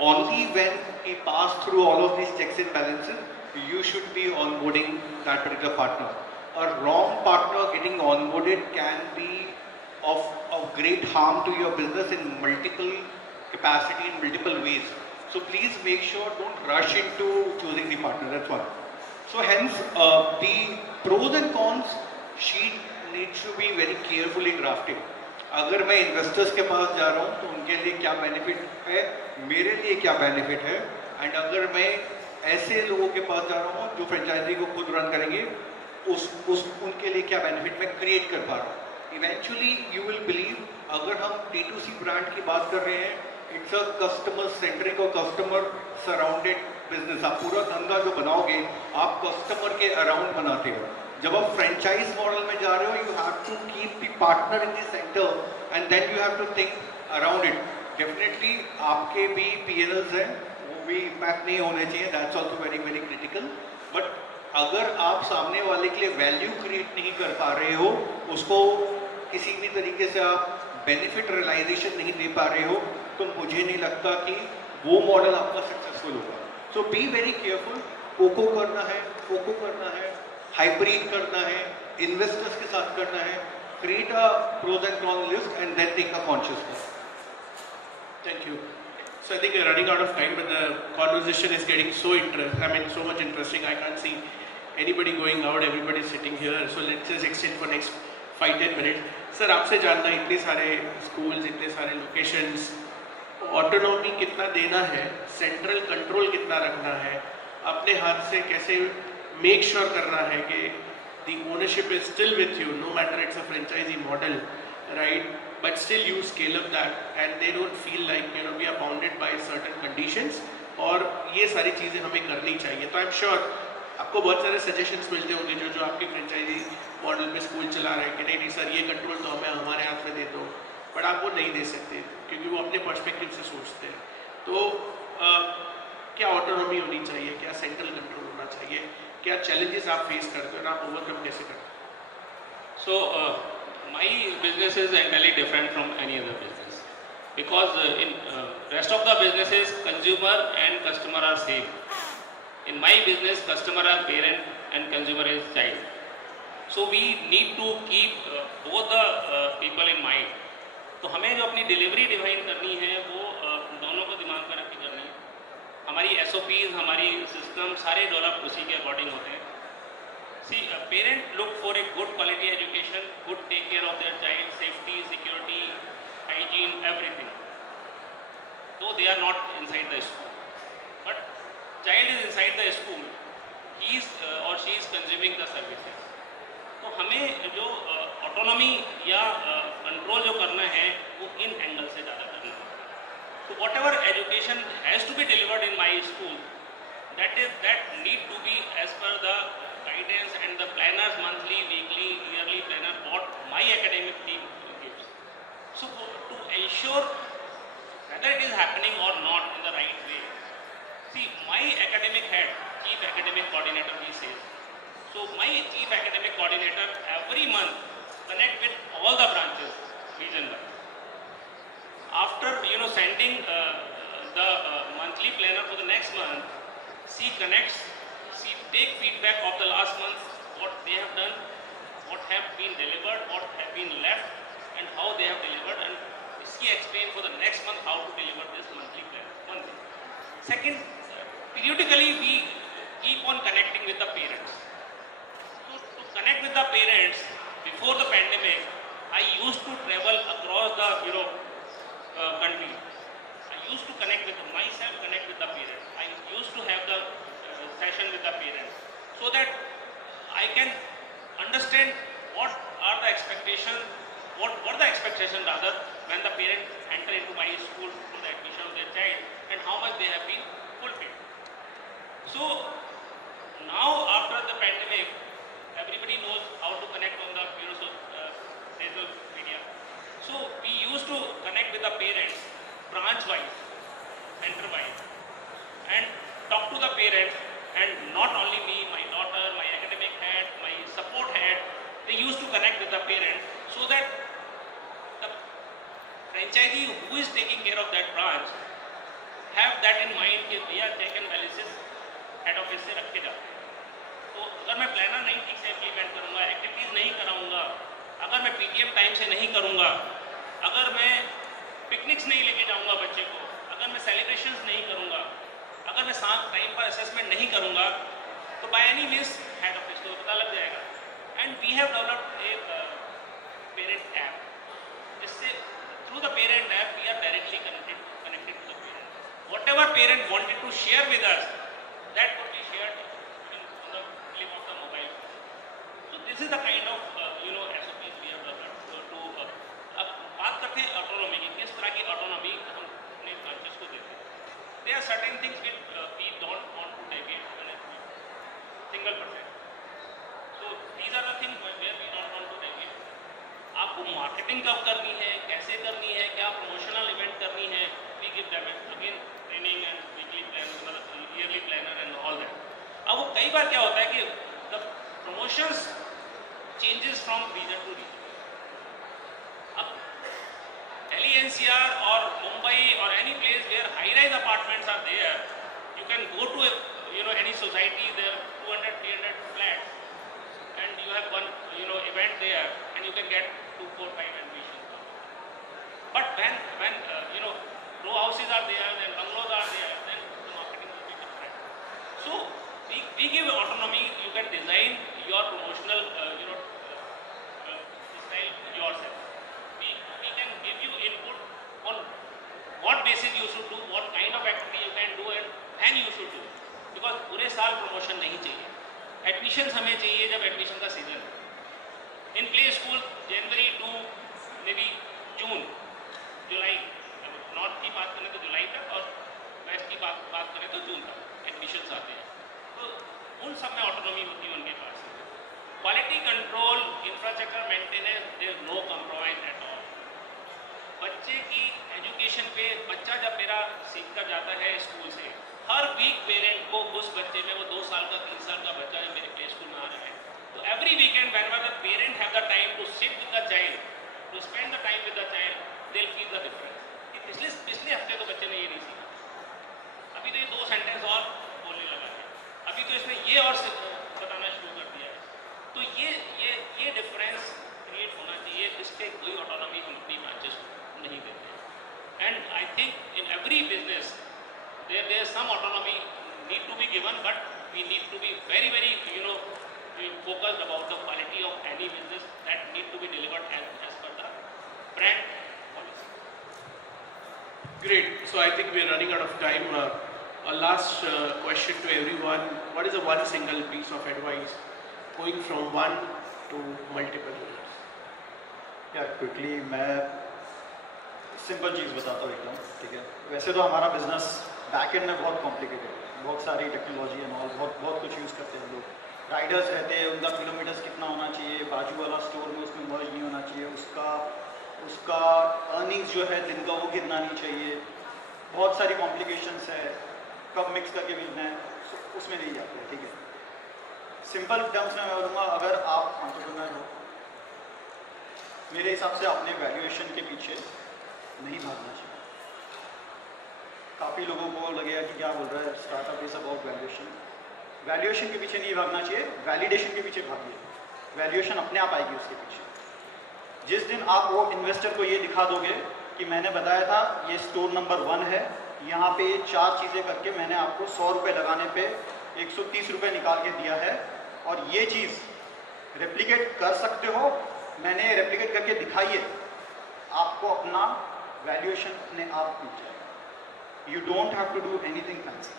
only when he pass through all of these checks and balances, you should be onboarding that particular partner. A wrong partner getting onboarded can be of great harm to your business in multiple capacity, in multiple ways. So please make sure, don't rush into choosing the partner. That's one. So hence the pros and cons sheet needs to be very carefully drafted. अगर मैं investors के पास जा रहा हूँ तो उनके लिए क्या बेनिफिट है, मेरे लिए क्या बेनिफिट है, एंड अगर मैं ऐसे लोगों के पास जा रहा हूँ जो फ्रेंचाइजी को खुद रन करेंगे, उनके लिए क्या बेनिफिट मैं क्रिएट कर पा रहा हूँ. इवेंचुअली यू विल बिलीव, अगर हम D2C ब्रांड की बात कर रहे हैं, इट्स अ कस्टमर सेंट्रिक और कस्टमर सराउंडेड बिजनेस. आप पूरा धंधा जो बनाओगे आप कस्टमर के अराउंड बनाते हो. जब आप फ्रेंचाइज मॉडल में जा रहे हो, you have to keep the partner in the centre and then you have to think around it. Definitely आपके भी P&Ls हैं, वो भी इम्पैक्ट नहीं होने चाहिए. That's also very very critical. But अगर आप सामने वाले के लिए वैल्यू क्रिएट नहीं कर पा रहे हो, उसको किसी भी तरीके से आप बेनिफिट रियलाइजेशन नहीं दे पा रहे हो, तो मुझे नहीं लगता कि वो मॉडल आपका सक्सेसफुल होगा. सो बी वेरी केयरफुल. कोको करना है, फोको करना है, हाइब्रिड करना है, इन्वेस्टर्स के साथ करना है. Create a pros and cons list and then take a conscious step. Thank you. So I think we're running out of time, but the conversation is getting so much interesting. I can't see anybody going out, everybody sitting here. So let's just extend for next 5-10 minutes. Sir, आपसे जानना है, इतने सारे schools, इतने सारे locations, autonomy कितना देना है, central control कितना रखना है, अपने हाथ से कैसे make sure करना है कि the ownership is still with you, no matter it's a franchisee model, right? But still you scale up that and they don't feel like we are bounded by certain conditions. और ये सारी चीज़ें हमें करनी चाहिए. तो I'm sure आपको बहुत सारे सजेशंस मिलते होंगे जो आपकी फ्रेंचाइजी मॉडल में स्कूल चला रहे हैं कि नहीं सर ये कंट्रोल तो हमें हमारे हाथ में दे दो, बट आप वो नहीं दे सकते क्योंकि वो अपने पर्सपेक्टिव से सोचते हैं. तो क्या ऑटोनॉमी होनी चाहिए, क्या सेंट्रल कंट्रोल होना चाहिए, क्या चैलेंजेस आप फेस करते हो और आप ओवरकम कैसे करते हो? So, my business is entirely different from any other business because in rest of the businesses, consumer and customer are same. In my business, customer are parent and consumer is child. So we need to keep both the people in mind. तो हमें जो अपनी delivery define करनी है वो दोनों को दिमाग में रख के करनी है. हमारी SOPs, हमारी सिस्टम सारे डेवलप उसी के अकॉर्डिंग होते हैं. See, a parent look for a good quality education, good take care of their child, safety, security, hygiene, everything. Though they are not inside the school, but child is inside the school, he is or she is consuming the services. तो हमें जो autonomy या control जो करना है वो इन angle से ज़्यादा करना है. So whatever education has to be delivered in my school, that need to be as per the guidance and the planners monthly, weekly, yearly planner what my academic team gives. So to ensure whether it is happening or not in the right way, see my academic head, chief academic coordinator he says. So my chief academic coordinator every month connect with all the branches region wise. After sending the monthly planner for the next month, she connects, she take feedback of the last month, what they have done, what have been delivered, what have been left, and how they have delivered, and she explain for the next month how to deliver this monthly plan. One thing. Second, periodically we keep on connecting with the parents. To connect with the parents, before the pandemic, I used to travel across the country. I used to connect with myself, connect with the parents. I used to have the session with the parents so that I can understand what are the expectations, what were the expectations rather when the parents enter into my school for the admission of their child and how much they have been fulfilled. So now after the pandemic, everybody knows how to connect on the digital media. So we used to connect with the parents branch-wise, center-wise, and talk to the parents, and not only me, my daughter, my academic head, my support head, they used to connect with the parents so that the franchisee who is taking care of that branch have that in mind कि भैया check and balances head office से रखे जाते हैं. तो अगर मैं planner नहीं ठीक से इम्प्लीमेंट करूँगा, एक्टिविटीज़ नहीं कराऊँगा, अगर मैं PTM टाइम से नहीं करूँगा, अगर मैं पिकनिक्स नहीं लेके जाऊँगा बच्चे को, अगर मैं सेलिब्रेशंस नहीं करूँगा, अगर मैं साथ टाइम पर असेसमेंट नहीं करूँगा, तो by any means head office को पता लग जाएगा. And we have developed a parent app, जिससे through the parent app we are directly connected to the parent. Whatever parent wanted to share with us, that would be shared on the clip of the mobile. So this is the kind of SOPs we have developed to अब बात करते हैं autonomy की, किस तरह की autonomy हम अपने ब्रांचेस को देते हैं. There are certain things which we don't want to take it in a single percent. So these are the things where we don't want to take it. आपको मार्केटिंग कब करनी है, कैसे करनी है, क्या प्रमोशनल इवेंट करनी है, we give them again training and weekly plan, मतलब yearly planner and all that. अब वो कई बार क्या होता है कि the promotions changes from region to region. अब Delhi NCR or Mumbai or any place where high-rise apartments are there, you can go to any society, there are 200, 300 flats, and you have one event there, and you can get 2, 4, 5 admissions. But when row houses are there, then bungalows are there, then the marketing will be different. So we give autonomy. You can design your promotional style yourself. We can give you input on what basis you should do, what kind of activity you can do, and when you should do. Because पूरे साल promotion नहीं चाहिए. Admissions हमें चाहिए जब admission का season है. In play school January to maybe June, July, north की बात करें तो जुलाई तक और वेस्ट की बात करें तो जून तक एडमिशन्स आते हैं. तो उन सब में ऑटोनॉमी होती है उनके पास. Quality control, infrastructure maintenance, there is no compromise at all. बच्चे की एजुकेशन पे, बच्चा जब मेरा सीख कर जाता है स्कूल से, हर वीक पेरेंट को उस बच्चे में, वो 2 साल का 3 साल का बच्चा जब मेरे प्ले स्कूल में आ रहा है, तो every weekend whenever the parent have the time to sit with the child, to spend the time with the child, they'll feel the difference. कि पिछले हफ्ते तो बच्चे ने ये नहीं सीखा, अभी तो ये 2 सेंटेंस और बोलने लगा है, अभी तो इसने ये और बताना शुरू कर दिया है. तो ये डिफरेंस क्रिएट होना चाहिए. इससे कोई ऑटोनॉमी हम अपनी ब्रांचेस को नहीं देते हैं. And I think in every business there some autonomy need to be given, but we need to be very focused about the quality of any business that need to be delivered as per the brand policy. Great. So I think we are running out of time. A last question to everyone. What is the one single piece of advice going from one to multiple units? क्या quickly मैं simple चीज़ बताता हूँ एकदम, ठीक है. वैसे तो हमारा बिजनेस बैक एंड में बहुत कॉम्प्लिकेटेड है, बहुत सारी टेक्नोलॉजी एंड ऑल, बहुत कुछ यूज़ करते हैं लोग. राइडर्स रहते हैं, उनका किलोमीटर्स कितना होना चाहिए, बाजू वाला स्टोर में उसमें मर्ज नहीं होना चाहिए, उसका अर्निंग्स जो है दिन का वो गिरना नहीं चाहिए. बहुत सारी कॉम्प्लिकेशंस है, कब मिक्स करके मिलना है, उसमें नहीं जाते हैं, ठीक है. सिंपल टर्म्स में मैं बोलूँगा, अगर आप एंटरप्रेन्योर हो, मेरे हिसाब से अपने वैल्यूएशन के पीछे नहीं भागना चाहिए. काफ़ी लोगों को लगेगा कि क्या बोल रहा है, startup is about valuation. Valuation के पीछे नहीं भागना चाहिए, वैलिडेशन के पीछे भागिए. वैल्यूएशन अपने आप आएगी उसके पीछे. जिस दिन आप वो इन्वेस्टर को ये दिखा दोगे कि मैंने बताया था ये स्टोर नंबर 1 है, यहाँ पे ये 4 चीज़ें करके मैंने आपको 100 रुपये लगाने पे 130 रुपये निकाल के दिया है, और ये चीज़ रेप्लिकेट कर सकते हो, मैंने रेप्लिकेट करके दिखाई है, आपको अपना वैल्यूएशन अपने आप मिल जाएगा. You don't have to do anything fancy.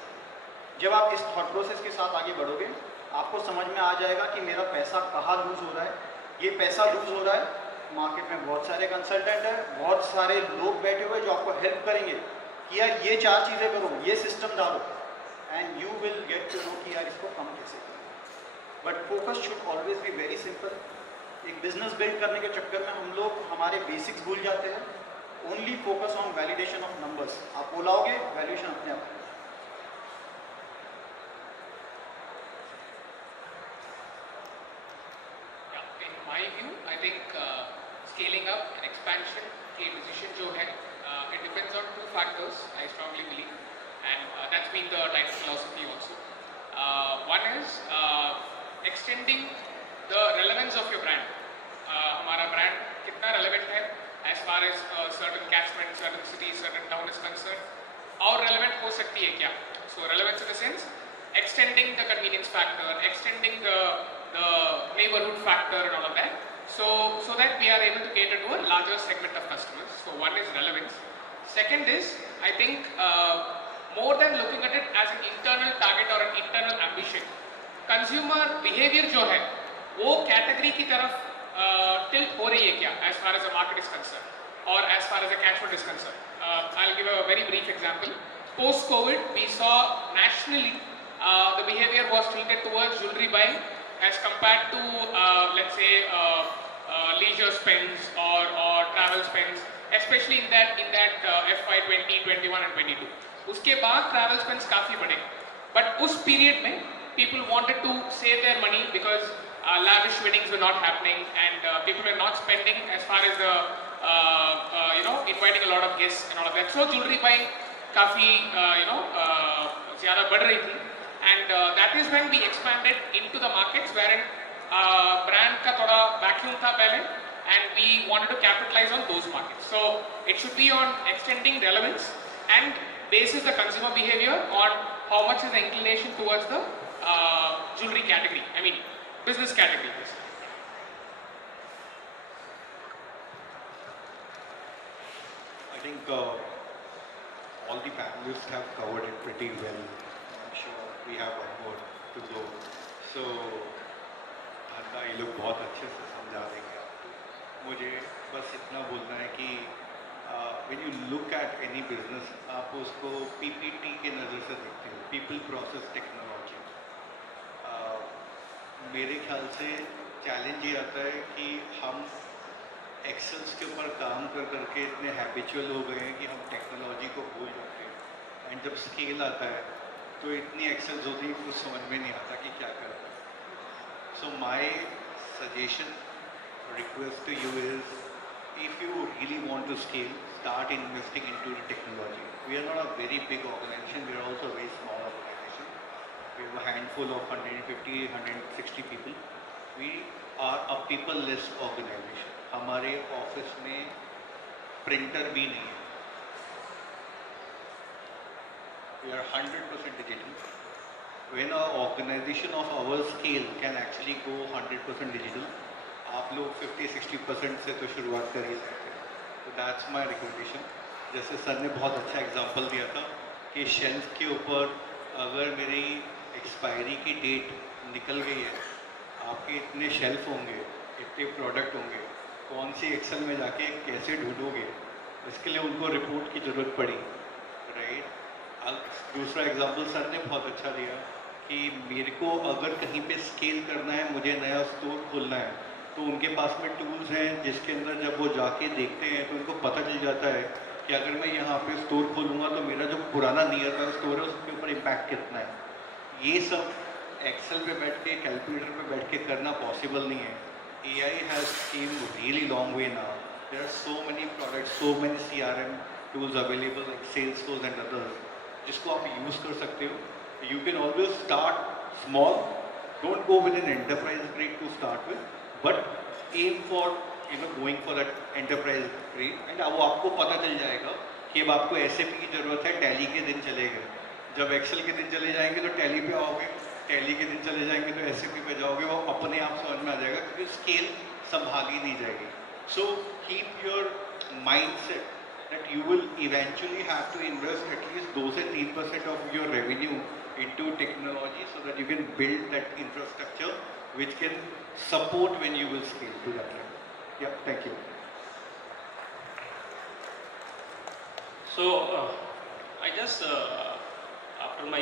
जब आप इस थॉट प्रोसेस के साथ आगे बढ़ोगे, आपको समझ में आ जाएगा कि मेरा पैसा कहाँ लूज़ हो रहा है. ये पैसा लूज़ हो रहा है, मार्केट में बहुत सारे कंसल्टेंट हैं, बहुत सारे लोग बैठे हुए जो आपको हेल्प करेंगे कि यार ये 4 चीज़ें करो, ये सिस्टम डालो, and you will get to know कि यार इसको कम कैसे करें. But focus should always be very simple. एक बिजनेस बिल्ड करने के चक्कर में हम लोग हमारे बेसिक्स भूल जाते हैं. Only focus on validation of numbers. आप बोलाओगे, वैल्यूएशन अपने आप. In my view, I think scaling up and expansion के decision जो है, it depends on 2 factors. I strongly believe, and that's been the Titan philosophy also. One is extending the relevance of your brand. हमारा brand कितना relevant है as far as certain catchment, certain cities, certain town is concerned, और relevant हो सकती है क्या? So relevance in the sense extending the convenience factor, extending the neighborhood factor and all of that, so that we are able to cater to a larger segment of customers. So one is relevance. Second is, I think more than looking at it as an internal target or an internal ambition, consumer behavior जो है वो category की तरफ tilt हो रही है क्या as far as the market is concerned, or as far as the catchment is concerned. I'll give a very brief example. Post COVID, we saw nationally the behavior was tilted towards jewelry buying as compared to let's say leisure spends or travel spends, especially in that FY 20, 21 and 22. उसके बाद travel spends काफी बढ़े, but उस period में people wanted to save their money because lavish weddings were not happening, and people were not spending as far as the inviting a lot of guests and all of that. So jewelry buying काफी ज़्यादा बढ़ रही थी, and that is when we expanded into the markets wherein brand का थोड़ा vacuum था पहले, and we wanted to capitalize on those markets. So it should be on extending relevance and basis the consumer behavior on how much is the inclination towards the jewelry category, I mean business category. I think all the panelists have covered it pretty well. I'm sure we have one more to go. So, धंधा ये लोग बहुत अच्छे से समझा देंगे आपको. मुझे बस इतना बोलना है कि when you look at any business, आप उसको PPT के नज़र से देखते हो, People Process Technology. मेरे ख्याल से चैलेंज ये आता है कि हम एक्सेल्स के ऊपर काम कर करके इतने हैबिचुअल हो गए हैं कि हम टेक्नोलॉजी को भूल जाते हैं। एंड जब स्केल आता है तो इतनी एक्सेल्स होती है कुछ समझ में नहीं आता कि क्या करना है। So my suggestion request to you is, if you really want to scale, start investing into the technology. We are not a very big organization, we are also a very small organization. We have a handful of 150, 160 people. We are a people-less organization. हमारे office में printer भी नहीं है. We are 100% digital. When an organization of our scale can actually go 100% digital, आप लोग 50-60% से तो शुरुआत कर ही सकते हैं. तो दैट्स माय रिकमेंडेशन. जैसे सर ने बहुत अच्छा एग्जांपल दिया था कि शेल्फ के ऊपर अगर मेरी एक्सपायरी की डेट निकल गई है, आपके इतने शेल्फ होंगे, इतने प्रोडक्ट होंगे, कौन सी एक्सेल में जाके कैसे ढूंढोगे? इसके लिए उनको रिपोर्ट की ज़रूरत पड़ी, राइट. दूसरा एग्जांपल सर ने बहुत अच्छा दिया कि मेरे को अगर कहीं पे स्केल करना है, मुझे नया स्टोर खोलना है, तो उनके पास में टूल्स हैं जिसके अंदर जब वो जाके देखते हैं तो उनको पता चल जाता है कि अगर मैं यहाँ पे स्टोर खोलूँगा तो मेरा जो पुराना नियर बाय स्टोर है उसके ऊपर इम्पैक्ट कितना है. ये सब एक्सेल पे बैठ के, कैलकुलेटर पे बैठ के करना पॉसिबल नहीं है. AI has came really long way now. There are so many products, so many CRM tools available like Salesforce and others, जिसको आप यूज़ कर सकते हो. You can always start small. Don't go with an enterprise grade to start with, but aim for going for that enterprise grade. And वो आपको पता चल जाएगा कि अब आपको SAP की ज़रूरत है, टैली के दिन चले गए. जब एक्सेल के दिन चले जाएंगे तो टैली पे आओगे, टैली के दिन चले जाएंगे तो SAP पे जाओगे. वो अपने आप समझ में आ जाएगा क्योंकि स्केल संभाली नहीं जाएगी. So keep your mind set that you will eventually have to invest at least 2 से 3% of your revenue into technology so that you can build that infrastructure which can support when you will scale to that level. Yeah, thank you. So I just after my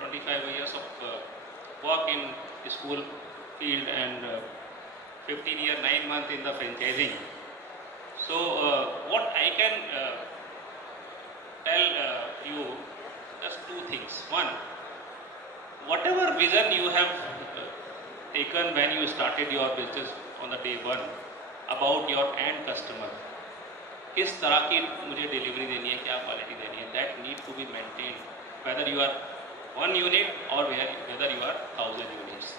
25 years of work in school field and 15 year 9 months in the franchising, so what I can tell you just two things. One, whatever vision you have taken when you started your business on the day one about your end customer, किस तरह की मुझे delivery देनी है, क्या quality देनी है, that need to be maintained whether you are one unit or whether you are 1000 units.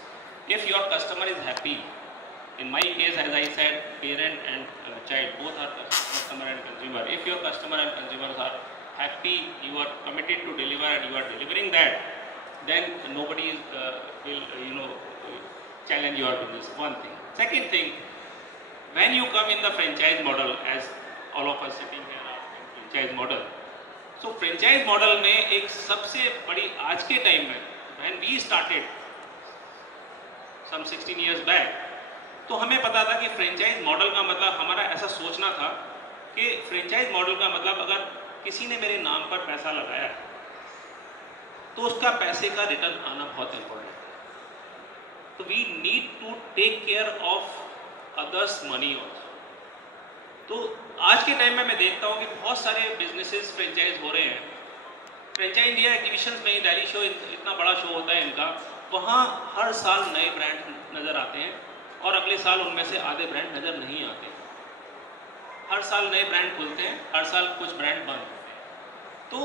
If your customer is happy, in my case as I said, parent and child both are customer and consumer. If your customer and consumers are happy, you are committed to deliver and you are delivering that, then nobody will challenge your business. One thing. Second thing, when you come in the franchise model, as all of us sitting here are in franchise model, so franchise model में एक सबसे बड़ी आज के time में, when we started some 16 years back, तो हमें पता था कि फ्रेंचाइज मॉडल का मतलब, हमारा ऐसा सोचना था कि फ्रेंचाइज मॉडल का मतलब अगर किसी ने मेरे नाम पर पैसा लगाया तो उसका पैसे का रिटर्न आना बहुत इम्पोर्टेंट है. तो we need to take care of others money also. तो आज के टाइम में मैं देखता हूँ कि बहुत सारे बिजनेसेस फ्रेंचाइज हो रहे हैं. फ्रेंचाइज इंडिया एग्जीबिशन में, दिल्ली शो इतना बड़ा शो होता है इनका, वहाँ हर साल नए ब्रांड नज़र आते हैं और अगले साल उनमें से आधे ब्रांड नज़र नहीं आते. हर साल नए ब्रांड खुलते हैं, हर साल कुछ ब्रांड बंद होते हैं. तो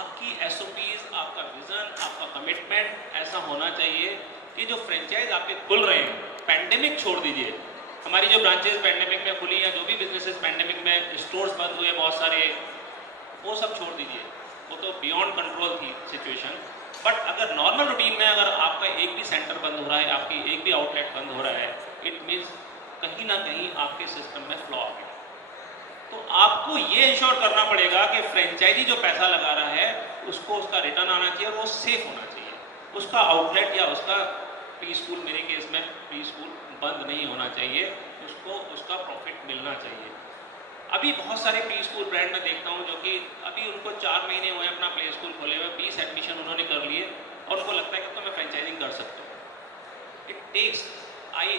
आपकी SOPs, आपका विज़न, आपका कमिटमेंट ऐसा होना चाहिए कि जो फ्रेंचाइज आपके खुल रहे हैं, पैंडेमिक छोड़ दीजिए, हमारी जो ब्रांचेज पैंडेमिक में खुली या जो भी बिजनेसेस पैंडेमिक में, स्टोर्स बंद हुए बहुत सारे, वो सब छोड़ दीजिए, वो तो बियॉन्ड कंट्रोल थी सिचुएशन. बट अगर नॉर्मल रूटीन में अगर आपका एक भी सेंटर बंद हो रहा है, आपकी एक भी आउटलेट बंद हो रहा है, इट मीन्स कहीं ना कहीं आपके सिस्टम में फ्लॉ आ गया. तो आपको ये इंश्योर करना पड़ेगा कि फ्रेंचाइजी जो पैसा लगा रहा है उसको उसका रिटर्न आना चाहिए और वो सेफ होना चाहिए. उसका आउटलेट या उसका प्री स्कूल, मेरे केस में प्री स्कूल बंद नहीं होना चाहिए, उसको उसका प्रॉफिट मिलना चाहिए. अभी बहुत सारे प्री स्कूल ब्रांड में देखता हूँ जो कि अभी उनको 4 महीने हुए अपना प्ले स्कूल खोले हुए, 20 एडमिशन उन्होंने कर लिए और उनको लगता है कि तो मैं फ्रेंचाइजिंग कर सकता हूँ. It takes, I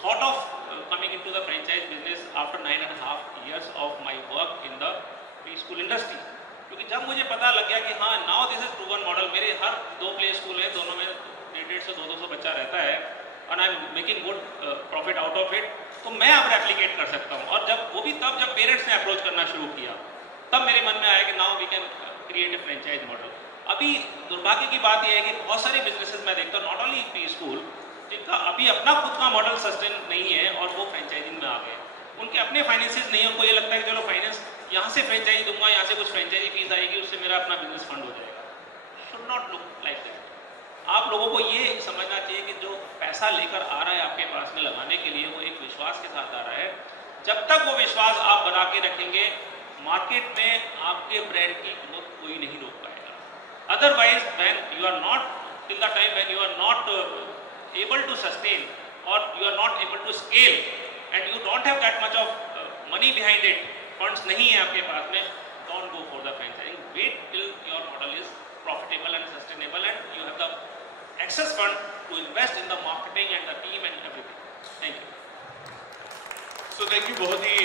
thought of coming into the franchise business after 9.5 years of my work in the preschool industry. क्योंकि जब मुझे पता लग गया कि हाँ now this is proven model, मेरे हर 2 प्ले स्कूल हैं, दोनों में 150 से 200 बच्चा रहता है और I am making good profit out of it, तो मैं अब रेप्लिकेट कर सकता हूँ. और जब वो भी तब जब पेरेंट्स ने अप्रोच करना शुरू किया, तब मेरे मन में आया कि now we can create a franchise model. अभी दुर्भाग्य की बात यह है कि बहुत सारे बिजनेसेस मैं देखता हूँ, नॉट ओनली प्री स्कूल, जिनका अभी अपना खुद का मॉडल सस्टेन नहीं है और वो फ्रेंचाइजिंग में आ गए. उनके अपने फाइनेंसेस नहीं है, उनको ये लगता है कि चलो फाइनेंस यहाँ से फ्रेंचाइजी दूंगा, यहाँ से कुछ फ्रेंचाइजी फीस आएगी, उससे मेरा अपना बिजनेस फंड हो जाएगा. Should not look like that. आप लोगों को ये समझना चाहिए कि जो पैसा लेकर आ रहा है आपके पास में लगाने के लिए, वो एक विश्वास के साथ आ रहा है. जब तक वो विश्वास आप बना के रखेंगे, मार्केट में आपके ब्रांड की ग्रोथ कोई नहीं रोक पाएगा. Otherwise when you are not till the time when you are not able to sustain or you are not able to scale and you don't have that much of money behind it, funds nahi hai aapke paas mein, don't go for the franchising. Wait till your model is profitable and sustainable and you have the excess fund to invest in the marketing and the team and everything. Thank you. So thank you, बहुत ही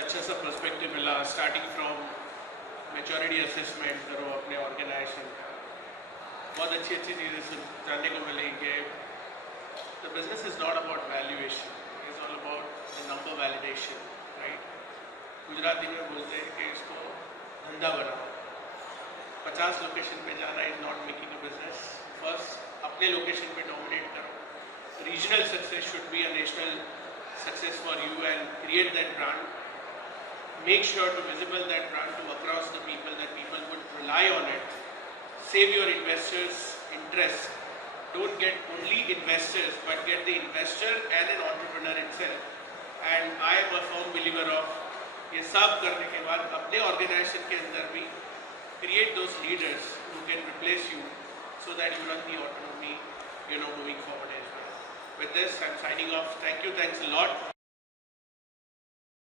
अच्छा सा perspective मिला. Starting from maturity assessment करो अपने organisation का, बहुत अच्छी अच्छी चीज़ें जानने को मिली कि the business is not about valuation, it is all about the number validation, right? Gujarati में बोलते हैं कि इसको धंधा बनाओ. 50 लोकेशन पे जाना is not making a business. First अपने लोकेशन पे डोमिनेट करो. Regional success should be a national success for you and create that brand. Make sure to visible that brand to across the people, that people would rely on it. Save your investors' interest. Don't get only investors, but get the investor and an entrepreneur itself. And I am a firm believer of ये सब करने के बाद अपने organization के अंदर भी create those leaders who can replace you, so that you run the autonomy, moving forward as well. With this, I'm signing off. Thank you. Thanks a lot.